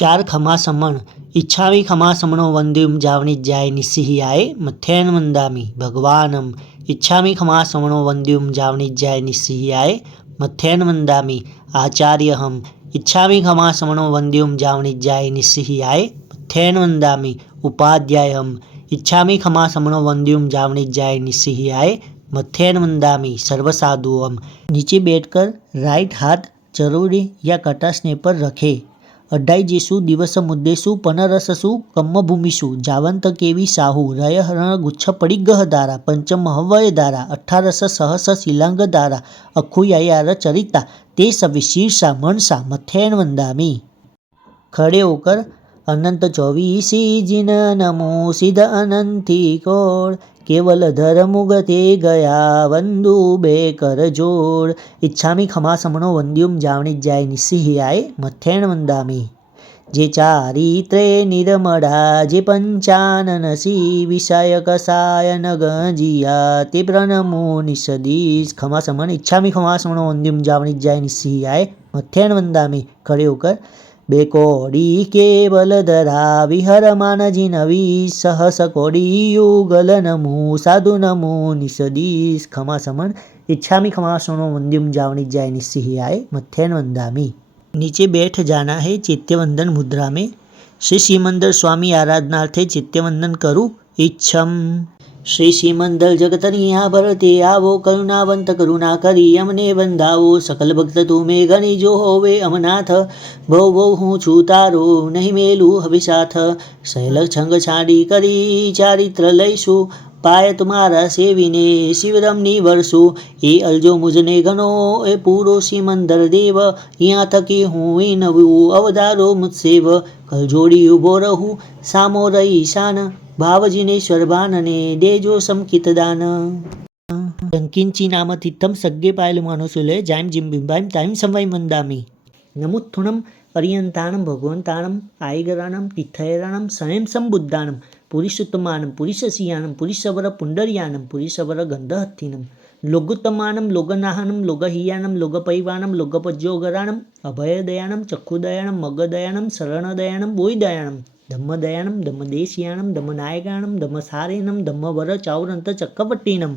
4 ખમાસમણ ઈચ્છામી ખમાસમણો વંદ્યુમ જાવની જાય નિસ્સિહિયાય મથ્યેન વંદામી ભગવાનમ. ઈચ્છામી ખમાસમણો વંદ્યુમ જાવની જાય નિસ્સિહિયાય મથ્યેન વંદામી આચાર્યહમ. ઈચ્છામી ખમાસમણો વંદ્યુમ જાવની જાય નિસ્સિહિયાય મથ્યેન વંદામી ઉપાધ્યાયહમ. ઈચ્છામી ખમાસમણો વંદ્યુમ જાવની જાય નિસ્સિહિયાય मथ्येन वंदामी सर्वसाधुओं. नीचे बैठकर राइट हाथ चरोड़ी या कटासने पर रखे. अड्डाईजेसु दिवस मुद्देसु पनरससु कम्मभूमिषु जावंत केवी साहु रय हरण गुच्छ पडिग्गह दारा पंचम हवय दारा 18 सहस शिलांग दारा अखुयायार चरिता ते सवे शीर्षा मनसा मथ्येन वंदामी. खड़े होकर अनंत 24 जिन नमो सिद्ध अनंती कोड़ केवल धर्मुगते गया वंदु बे कर जोड़. इच्छामी खमासमणो वंद्युम जावनी जाय निस्सिहियाय मथ्येन वंदामी. जे चारित्रे निरमड़ा जे पंचाननसी विषय कसाय नगजिया ते प्रणमो निषदीश. खमासमण इच्छामी खमासमणो वंद्युम जावनी जाय निस्सिहियाय मथ्येन वंदामी. खड़े होकर बेकोड़ी केवल धरा विहरमान जिनवी सहस कोड़ी युगल नमो साधु नमो निषदीश. खमासमण इच्छामी खमासमणो वंद्युम जावनी जाय निस्सिहियाय मथ्येन वंदामी. नीचे बैठ जाना है चैत्यवंदन मुद्रा में. श्री श्रीमंदर स्वामी आराधनार्थे चैत्यवंदन करूँ. इच्छम श्री श्रीमंदर जगतनिया भरते आवो करुणावंत करुणा करी अमने बंधाओ सकल भक्त तुम्हें गणी जो होवे अमनाथ भो भो हूँ छू तारो नहीं मेलू हविसाथ सैल छंग छाड़ी करी चारित्र लईसु पाय तुम्हारा सेविने शिवरमनी वर्षु ए अलजो मुझने गणो ए पूरो सिमंदर देव यहाँ थकी हूँ नवु अवधारो मुझसेव कल जोड़ी उभो रहूँ सामो रही शान भाव जिनेश्वर भानने देजो समकित दान. टंकिंची नाम तिथम सग्गे पायल मानुसुले जायम जिम बिंबायम ताइम संवय मंदामी. नमुत्थुनम पर्यंतानम भगवंतानम आयगरानम तीर्थयरानम स्वयं संबुद्धानम पुरुषोत्तमानम पुरुषसियानम पुरुषवर पुंडरियानम पुरुषवर गंधहत्थिनम लोगोत्तमानम लोगनाहनम लोगहियानम लोगपैवानम लोगपज्योगरानम अभयदयानम चक्षुदयानम मगदयानम शरणदयानम बोयदयानम धम्मदयानम धम्मदेशियानम धम्मनायकानम धम्मसारेनम धम्मवर चावरंत चक्रपट्टिनम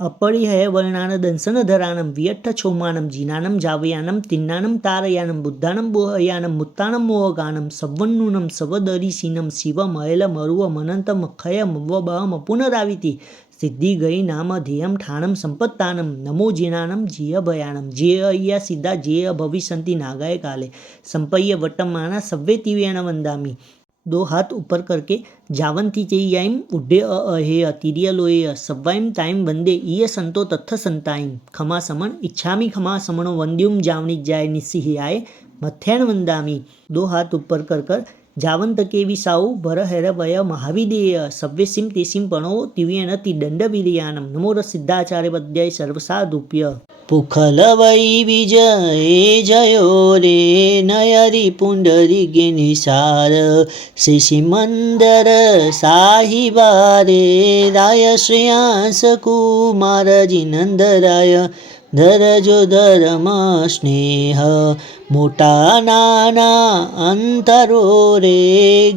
अपरिहय वर्णान दंसनधरानम वियट्ठ छोमानम जीनानम जावयानम तिन्नानम तारयानम बुद्धानम बोहयानम मुत्तानम मोहगानम सवन्नुनम सवदरिशीनम शिव मयल मरुव मनंत मखय मवबहम पुनराविति सिद्धि गई नाम ध्येयम ठाणम संपत्तानम नमो जीनानम जिय भयाणम जेय सिद्धा जेय भविष्यंति नागाय काले संपय्य वटमाना सव्वे तिवेण वंदामी. 2 हाथ ऊपर करके जावंती चैयाइम उड्डे अहे अतिरिय लोय सव्वाइम ताइम वंदे ईय संतो तत्थ संताइम. खमा समण इच्छामी खमा समणो वंद्युम जावनी जाय निस्सिहियाय मथ्येन वंदामी. 2 हाथ ऊपर कर जावंत के विसाऊ भर हेर वय महाविदेय सव्यसिम तेसिम पणो तिवेण ति दंड विरियानम नमो सिद्धाचार्य पद्याय सर्वसाधुप्य. पुखल वै विजय जयो रे नयरी पुंडरी गिनिसार श्री श्रीमंदर साहिबा रे राय श्रेयांस कुमार जिनंदराय धरजो धर्म स्नेह मोटा नाना अंतरो रे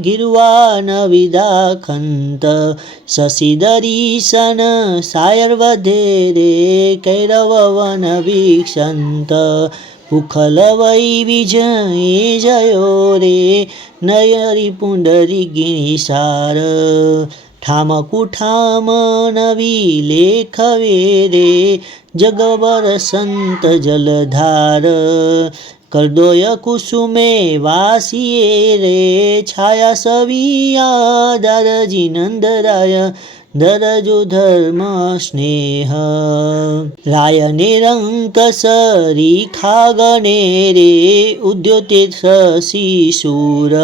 गिरवान विदाखंत शशिदरीशन सायर्वधे रे कैरववन वीक्षंत पुखल वै विजय जयो रे नयरी पुंडरी गिरिसार ठामकुठाम नवी लेखवे रे जगवर संत जलधार करदोय कुसुमे वासिये रे छाया सविया दार जिनंदराय धरजो धर्म स्नेह राय निरंकस रेखा गणे रे उद्योते शशिशूर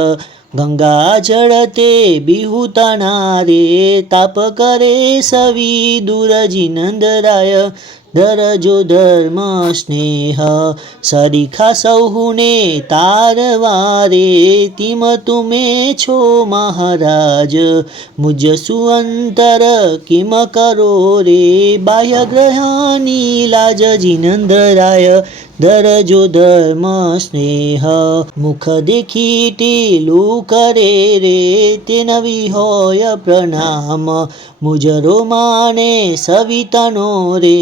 गंगा जड़ते बिहुतना रे ताप करे सवी दूर जिनंदराय દરજો ધર્મ સ્નેહ સરીખા સૌને તારવારે તિમ તુમે છો મહારાજ મુજ સુઅંતર કિમ કરો રે બાહ્ય ગ્રહાની લાજ જીનંદરાય દરજો ધર્મ સ્નેહ મુખ દેખી ટીલું કરે રે તે નવી હોય પ્રણામ મુજરો માને સવિતનો રે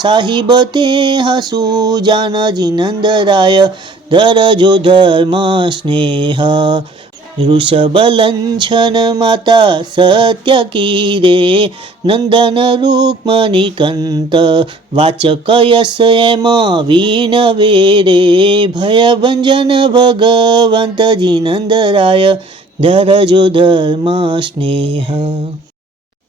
સાહિબ તે હસુ જાન જીનંદરાય દરજો ધર્મ સ્નેહ ऋषभलञ्छन माता सत्यकीरे नंदन रुक्मणी कंत वाचक यस एम विनवे रे भयभंजन भगवंत जिनंदराय धरजो धर्म स्नेह।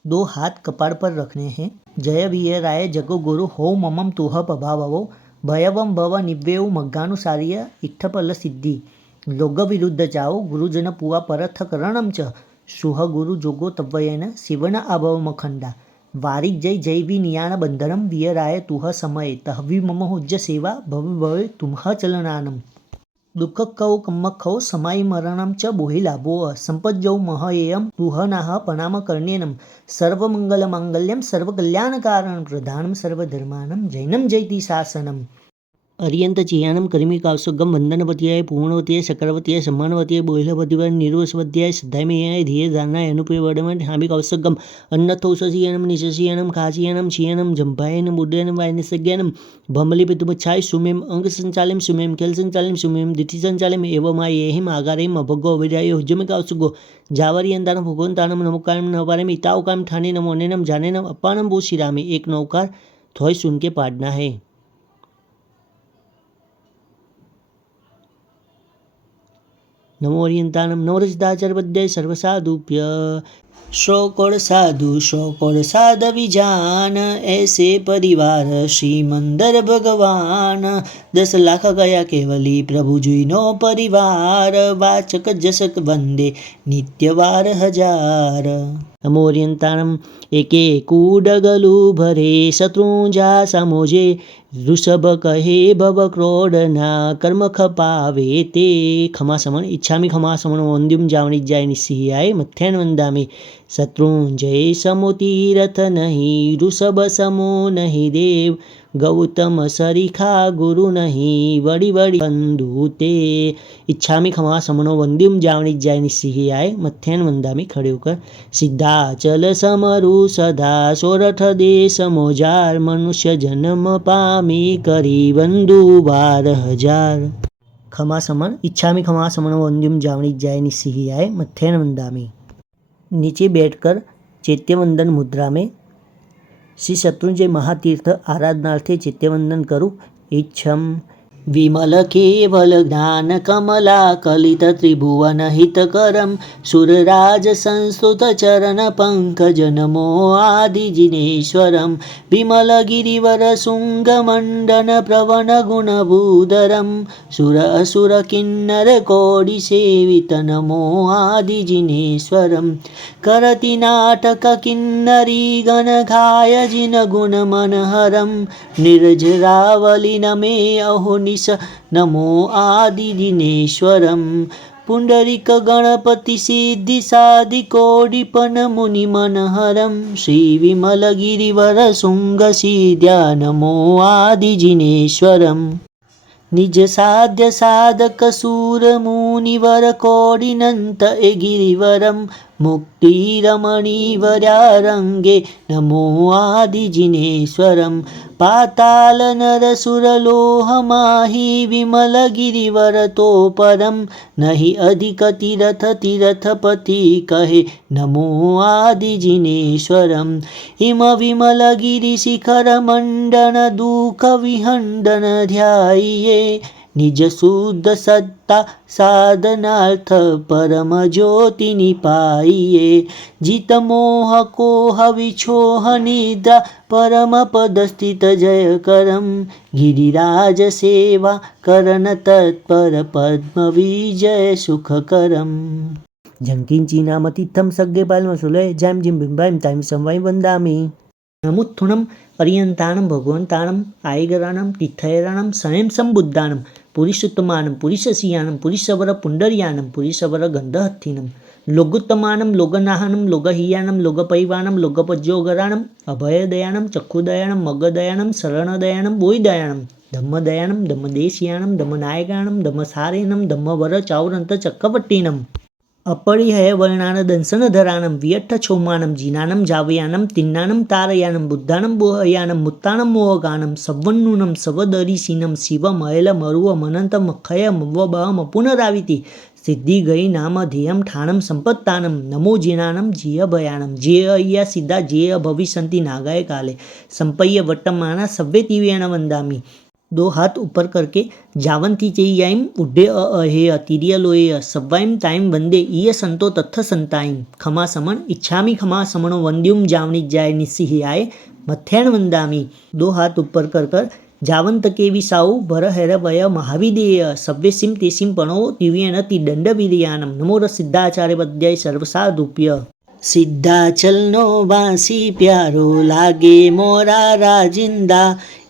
दो हाथ कपाड़ पर रखने हैं। जय वीराय जगो गुरु हो ममम तुह पभावो भयवम भव निव्येव मग्गानुसार्य इत्थपल सिद्धि लोग विरुद्ध जाओ गुरुजन पुआ परथ करणम च सुह गुरु जोगो तव्वयन शिवन आभवमखंडा वारिक जय जैवी नियाण बंधनम वियराय तुह समय तहवी मम हुज्ज सेवा भव भवे तुम्ह चलनानम दुःख कौ कम्मक खौ समाई मरणम च बोहि लाभो संपज्जौ महयेयम तुह नाह प्रणाम कर्ण्यनम सर्वमंगल मांगल्यम सर्वकल्याणकारणं प्रधानम सर्वधर्मानं जैनम जयति शासनम अरियंत चियानम कर्मी कावसुगम वंदनपतियाय पूर्णवतीय चक्रवतीय सम्मानवतीय बोहिलपतिवाय निर्वसवत्याय सिद्धायमेयाय धीय दानाय अनुपय वर्धमान हामि कावसुगम अन्नथौसचियानम निशचियानम खाचियानम चियानम जंभायनम बुद्धयनम वायनसज्ञानम भमली पितुमच्छाय सुमेम अंग संचालिम सुमेम खेल संचालिम सुमेम दिठि संचालिम एवमायेहिम आगारेम अभगो अविराय हुज्जम कावसुगो जावरियंतानम भगवंतानम नमोकायम नवारेम इतावकाम ठाने नमो नेनम जानेनम अपानम बो श्रीरामे एक नौकार थोय सुन के पाड़ना है। नमो ओरियंतानम नवरजदाचार्य सर्वसाधुभ्य शोकोड़ साध विजान ऐसे परिवार श्रीमंदर भगवान 10 लाख गया केवली प्रभु जुईनो परिवार वाचक जसक वंदे नित्यवार हजार। नमो ओरियंतानम एके कूडगलु भरे शत्रुंजा समोजे ऋषभ कहे भव क्रोडना कर्म खपावे ते खमा समन इच्छामि खमा समन वंद्युम जावणी जाय निसिहाय मथ्यान वंदामे शत्रुंजय समो तीरथ नहीं ऋषभ समो नहीं देव गौतम सरीखा गुरु नहीं वड़ी वड़ी बंधु ते इच्छामि खमा समनो वंद्युम जावणी जाय निसिहाय मथ्यान वंदामे खड़े होकर सिद्धाचल समरु सदा सोरठ देश मोजार मनुष्य जन्म पामी करी बंधु 12,000 खमा समन इच्छामि खमा समन वंद्युम जावणी जाय निसिहाय मथ्यान वंदामे। नीचे बैठकर चैत्यवंदन मुद्रा में श्री शत्रुंजय महातीर्थ आराधनार्थे चैत्यवंदन करूँ। इच्छम विमल केवल ज्ञान कमला कलित त्रिभुवन हितकरम सुरराज संस्तुत चरण पंकज नमो आदि जिनेश्वरम विमल गिरिवर शुंग मंडन प्रवन गुणभूधरम सुर असुर किन्नर कोटि सेवित नमो आदि जिनेश्वरम करति नाटक किन्नरी गण घाय जिन गुण मनहरम निर्जरावली नमे अहो नमो आदि दिनेश्वरम पुंडरीक गणपति सिद्धि साधि कोडिपन मुनि मनहरम श्री विमल गिरिवर शुंग सिद्ध्या नमो आदि जिनेश्वरम निज साध्य साधक सूर मुनिवर कोडिनंत ए गिरिवरम मुक्ति रमणी वरारंगे नमो आदि जिनेश्वरम पाताल नर सुर लोह माही विमल गिरिवर तो परम नहीं अधिक तीरथ तीरथपति कहे नमो आदि जिनेश्वरम हिम विमल गिरि शिखर मंडन दुख विहंडन ध्याये निज शुद्ध सत्ता साधनार्थ परम ज्योति निपाइये जित मोह कोह विछोह निद्रा परम पद स्थित जय करम गिरिराज सेवा करन तत्पर पद्म विजय सुख करम जंकिंची नामतीर्थम सग्गे Palam सुलय jam gym बिंबाइम time Sawai वंदामी। नमुत्थुणम पर्यंताणम भगवंताणम आयगराणम तीर्थयराणम स्वयं संबुद्धाणम पुरुषोत्तमानम पुरुषशियाणम पुरुषवर पुंडरियाणम पुरुषवर गंधहत्थिनम लोगोत्तमानम लोगनाहनम लोगहियाणम लोगपैवाणम लोगपज्योगराणम अभयदयाणम चक्षुदयाणम मगदयाणम शरणदयाणम बोयदयाणम धम्मदयाणम धम्मदेशियाणम धम्मनायकाणम धम्मसारेणम धम्मवर चावरंत चक्रवर्तीनम अपरिहय वर्णान दंसनधराणम वियट्ठ छोमाणम जीनानम जावयानम तिन्नानम तारयानम बुद्धानम बोहयानम मुत्तानम मोहगानम सवन्नुनम सवदरिशीनम शिव महेल मरुव मनंत मखय मवबहम पुनराविति सिद्धि गई नाम ध्येयम ठाणम संपत्तानम नमो जीनानम जिय भयानम जिय अय्या सिद्धा जिय भविष्यन्ति नागाय काले संपय्य वट्टमाना सव्वे तिवेण वंदामी। 2 हाथ ऊपर करके जावंती चेय्याइम उड्डे अहे तिरियलोय सव्वाइम ताइम वंदे ईय संतो तत्थ संताइम खमा समण इच्छामी खमा समणो वंद्युम जावनी जाय निस्सिहाय मथ्याण वंदामी। 2 हाथ ऊपर कर जावंत के विसाऊ भर हेर वय महाविदेय सव्यसिम तेसिम पणो दिव्येन ति दंड विरियानम नमो सिद्धाचार्य पद्याय सर्वसाधुप्य। सिद्धाचलनो वासी प्यारो लागे मोरा राजिंदा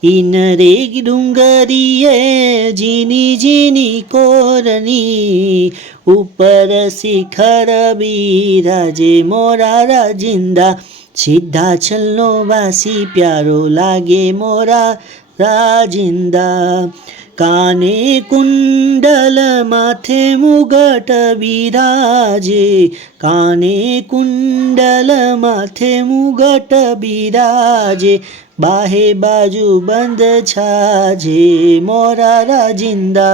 इन रे डूंगरिये जीनी जीनी कोरनी ऊपर शिखर बिराजे मोरा राजिंदा सिद्धाचलनो वासी प्यारो लागे मोरा राजिंदा काने कुंडल माथे मुगट बिराजे काने कुंडल माथे मुगट बिराजे बाहे बाजू बंद छाजे मोरा राजिंदा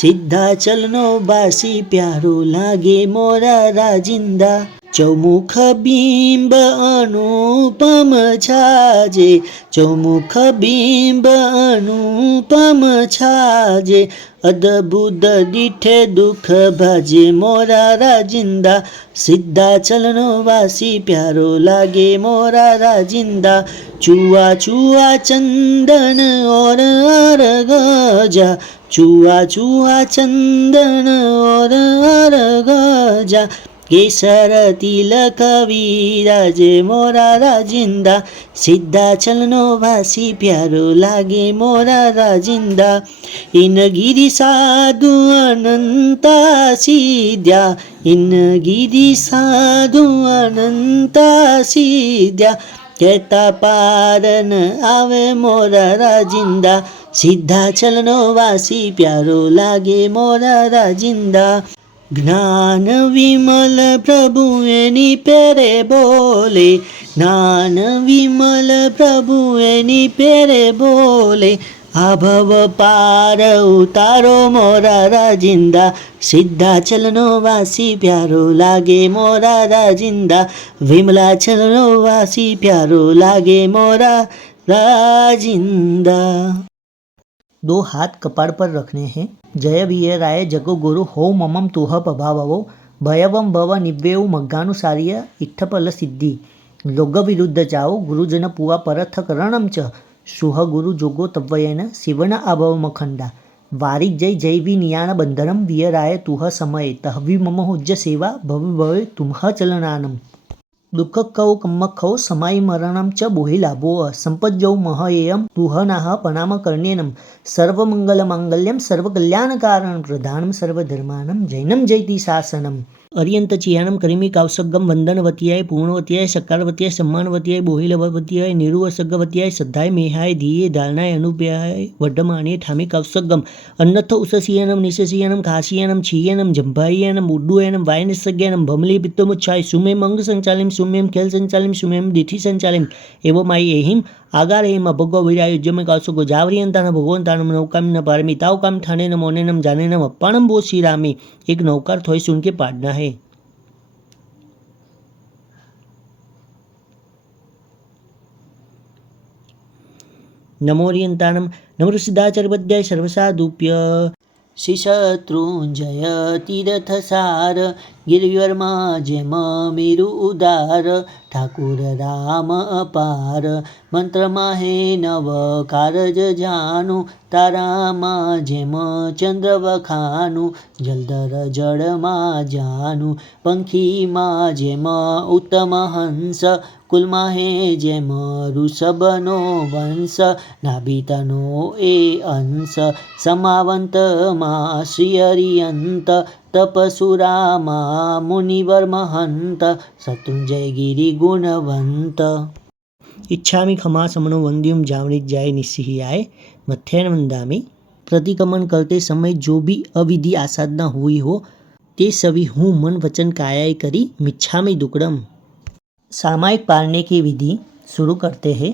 सिद्धाचलनो वासी प्यारो लागे मोरा राजिंदा चौमुख बिंब अनुपम छाजे चौमुख बिंब अनुपम छाजे अद्भुत दिठे दुख भाजे मोरा राजिंदा सिद्धाचलनो वासी प्यारो लागे मोरा राजिंदा चुआ चुआ चंदन और गजा चुआ चुआ चंदन और गजा केसर तिलक विराजे मोरा राजिंदा सिद्धाचलनो वासी प्यारो लागे मोरा राजिंदा इन गिरि साधु अनंता सिद्ध्या इन गिरि साधु अनंता सिद्ध्या कहता पारन आवे मोरा राजिंदा सिद्धाचलनो वासी प्यारो लागे मोरा राजिंदा ज्ञान विमल प्रभु एनी पेरे बोले ज्ञान विमल प्रभु एनी पेरे बोले आभव पार उतारो मोरा राजिंदा सिद्धाचलनो वासी प्यारो लागे मोरा राजिंदा विमलाचलनो वासी प्यारो लागे मोरा राजिंदा। 2 हाथ कपाड़ पर रखने हैं। जय वीराय जगो गुरु हो ममम तुह पभावो भयवम भव निव्येऊ मग्गानुसार्य इत्थपल सिद्धि लोग विरुद्ध जाओ गुरुजन पुआ परथ करणम च सुह गुरु जोगो तव्वयन शिवन आभव मखंडा वारिक जय जय वि नियाण बंधनम वीराय तुह समय तहवि मम हुज्ज सेवा भव भवे तुम्ह चलनानम दुःख कौ कम्मक खौ समाई मरणम च बोहि लाभो संपज्जौ महयेयम तुहनाह प्रणाम कर्णेनम सर्वमंगल मांगल्यम सर्वकल्याणकारणं प्रधानम सर्वधर्मानं जैनम जयति शासनम अर्यंत चियाणम करीमी कावसगम वंदनवतीयाय पूर्णवतीयाय सकारवतीयाय सम्मानवतीयाय बोहिलवतीयाय निरुवसगवतीयाय श्रद्धाय मेहाय धीये दालनाय अनुप्याय वड्डमाणे ठामी कावसगम अन्नथ उससियनम निशसियनम खासियनम छियनम जंभायनम उड्डुयनम वायनसज्ञानम भमली पित्तमुच्छाय सुमेम अंग संचालिम सुमेम खेल संचालिम सुमेम दिठि संचालिम एवं माई एहिम आगार एम भगव वीराय उज्जमे कावसगो जावरियंतान भगवंतानम नौकामिन पारमी तावकाम ठाणेनम मोनेनम जानेनम अप्पाणम बो श्रीरामे एक नौकार थोई सुन के पाड़ना है। नमोरियंतानम नमो सिद्धाचार्य पद्याय सर्वसाधुप्य श्री शत्रुंजय तीर्थसार गिरिवરમાં જેમ મેરુ ઉદાર, ઠાકુર રામ અપાર. મંત્રમાં હે નવ કારજ જાનું, તારામાં જેમ ચંદ્ર વખાનું. જલધર જળમાં જાનું, પંખીમાં જેમ ઉત્તમ હંસ. કુલમાં હે જેમ ઋષભનો વંશ, નાભિતનો એ અંશ. સમાવંતમાં શ્રી હરિયંત, તપસુરામાં મુનિવર મહંત. શત્રુંજય ગિરિ ગુણવંત. इच्छामि खमासमनो वंद्युम जावणिज्याय निस्सिह्याय मथ्येन वंदामि. प्रतिक्रमण करते समय जो भी अविधि आसाधना हुई हो ते सभी हूँ मन वचन कायाय करी मिच्छामि दुक्कडम. सामायिक पालने की विधि शुरू करते हैं.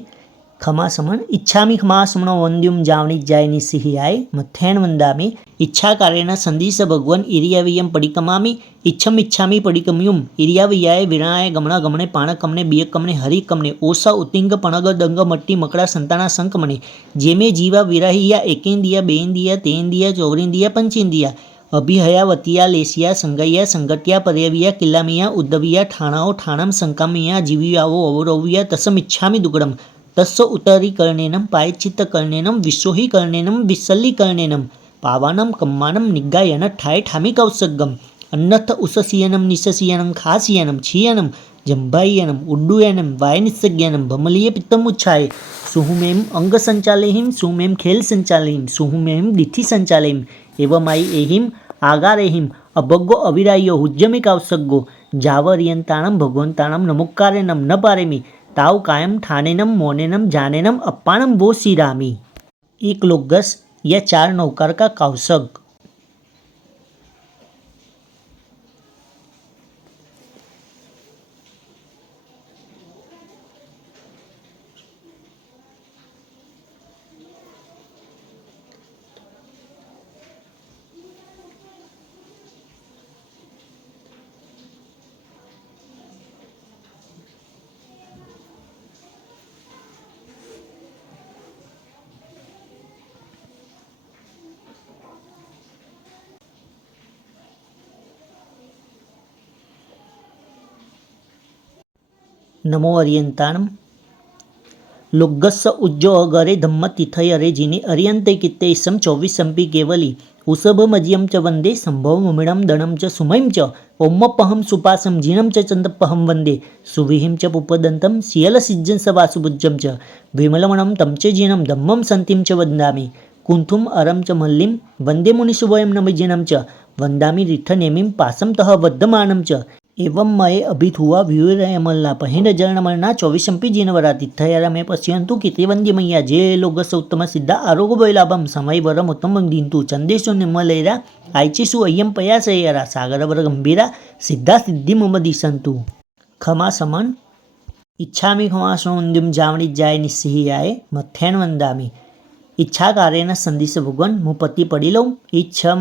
खमासमन. इच्छामि खमासमनो वंद्युम जावणिज्याय निस्सिह्याय मथ्येन वंदामि. इच्छा कार्येण संदिश भगवन् इरियावियम पडिकमामि. इच्छम इच्छामि पडिकम्युम इरियावियाय विरणाय गमण गमणे पाणकमणे बियकमणे हरिकमणे ओसा उतिंग पणग दंग मट्टी मकड़ा संताना संकमणे. जेमे जीवा विराहिया एकेंदिया बेंदिया तेंदिया चौरिंदिया पंचेंदिया अभिहयावतिया लेसिया संगैया संगटिया पर्यविया किल्लामिया उद्दविया ठाणाओ ठाणम संकामिया जीवियावो अवरोविया तसमिच्छामि दुग्गडम. तस्स उत्तरीकरणेनं पायचित्तकरणेनं विश्वहीकरणेनं विसल्लीकरणेनं पावानं कम्मानं निग्गायन ठाय ठामि कौसग्गम. अन्नथ उससीयनं निशसीयनं खासीयनं क्षीयनं जम्भायनं उड्डूयनं वायनिस्सज्ञानं भमलीय पित्तमुच्छाय. सुहुमें अंग संचालयिं सुहुमें खेल संचालयिं सुहुमें दिथि संचालयिं एवमायि एहिं आगारेहिं अभग्गो अविरायो हुज्जमि कौसग्गो. जावर्यंताणं भगवंताणं नमुक्कारेणं न पारेमि ताव कायम ठाणेनम मौनेनम जानेनम अप्पाणम वो सिरामी. एक लोकगस या 4 नौकार का कौसग. नमो अरियंताणम. लोग्गस्स उज्जो अगरे धम्म तिथयरे जिने अरियंते कित्ते इसम 24 केवली उसभ मजियम च वंदे संभव मुमिणम दणम च सुमयम च ओम्मपहम सुपासम जीनम च चंदपहम वंदे सुविहिम च पुपदंतम सियल सिज्जन सवासुभुज्जम च विमलमणम तम च जीनम धम्मम संतिम च वंदामि. कुंथुम अरम च मल्लिम वंदे मुनिशुभयम नमजिनम च वंदामि रिठनेमिम पासम तह वद्दमानम च. एवं मये अभित हुआ व्यूरयमलना पहिन जरणमलना 24 जीनवरा तिथयरा में पश्यंतु कीर्तिवंद्य मैया जे लोगस उत्तम सिद्धा आरोग्य वैलाभम समय वरम उत्तम दींतु चंदेशु निर्मलेरा आयचिसु अय्यम पयासयरा सागरवर गंभीरा सिद्धा सिद्धि मम दिशंतु. खमा समन. इच्छामि खमासुंद्युम जावणिज्याय निस्सिह्याय मथ्येन वंदामि. इच्छा कार्येण संदिश भगवन् मुपत्ति पडिलो इच्छम.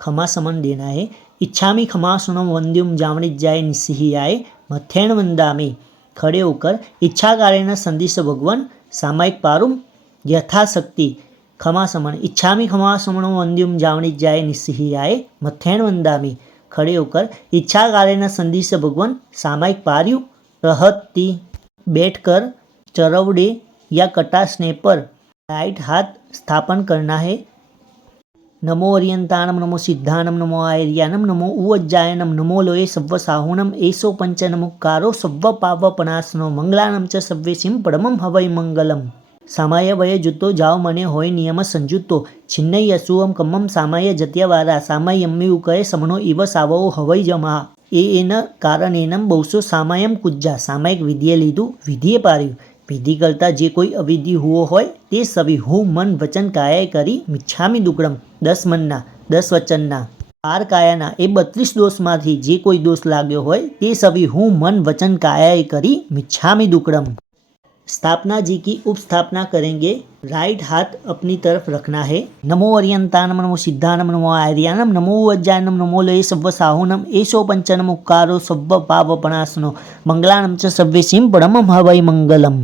खमा समन देना है. इच्छामि खमासुनो वंद्युम जावणिज्याय निस्सिह्याय मथ्येन वंदामि. खड़े होकर इच्छा कार्येण संदिश भगवन् सामायिक पारुम यथाशक्ति. खमा समन. इच्छामि खमासुनो वंद्युम जावणिज्याय निस्सिह्याय मथ्येन वंदामि. खड़े होकर इच्छा कार्येण संदिश भगवन् सामायिक पार्यु रहती. बैठकर चरवड़े या कटासने पर राइट हाथ स्थापन करना है. नमो अरियंताणम नमो सिद्धानम नमो आयर्यानम नमो उवज्जायनम नमो लोये सव्वसाहुनम एसो पंचनमुक्कारो सव्व पावपनाशनो मंगलानम च सव्वेसिम परमम हवै मंगलम. सामाय वय जुतो जाओ मने होय नियम संजुतो छिन्नय असुवम कम्मम सामाय जत्यवारा सामाय यम्मी उकय समनो इव सावो हवै जमा. एन कारणेनम बहुसो सामायम कुज्जा. सामायिक विधिए लीधु विधिए पार्यु. विधि करता जे कोई अविधि हुओ होय ते सभी हूँ मन वचन काया करी मिच्छामि दुक्कडम. 10 मनना 10 वचनना 12 कायाना ए 32 दोषमांथी जे कोई दोष लाग्यो होय ते सभी हूँ मन वचन काया करी मिच्छामि दुक्कडम. स्थापना जी की उपस्थापना करेंगे। राइट हाथ अपनी तरफ रखना है। नमो अर्यंतानम, नमो सिद्धानम, नमो आर्यानम, नमो वज्जायनम, नमो लये सव्व साहुनम, एषो पंचनम उपकारो सव्व पाप पणासनो, मंगलानम च सव्वेसिम परमं हवै मंगलम।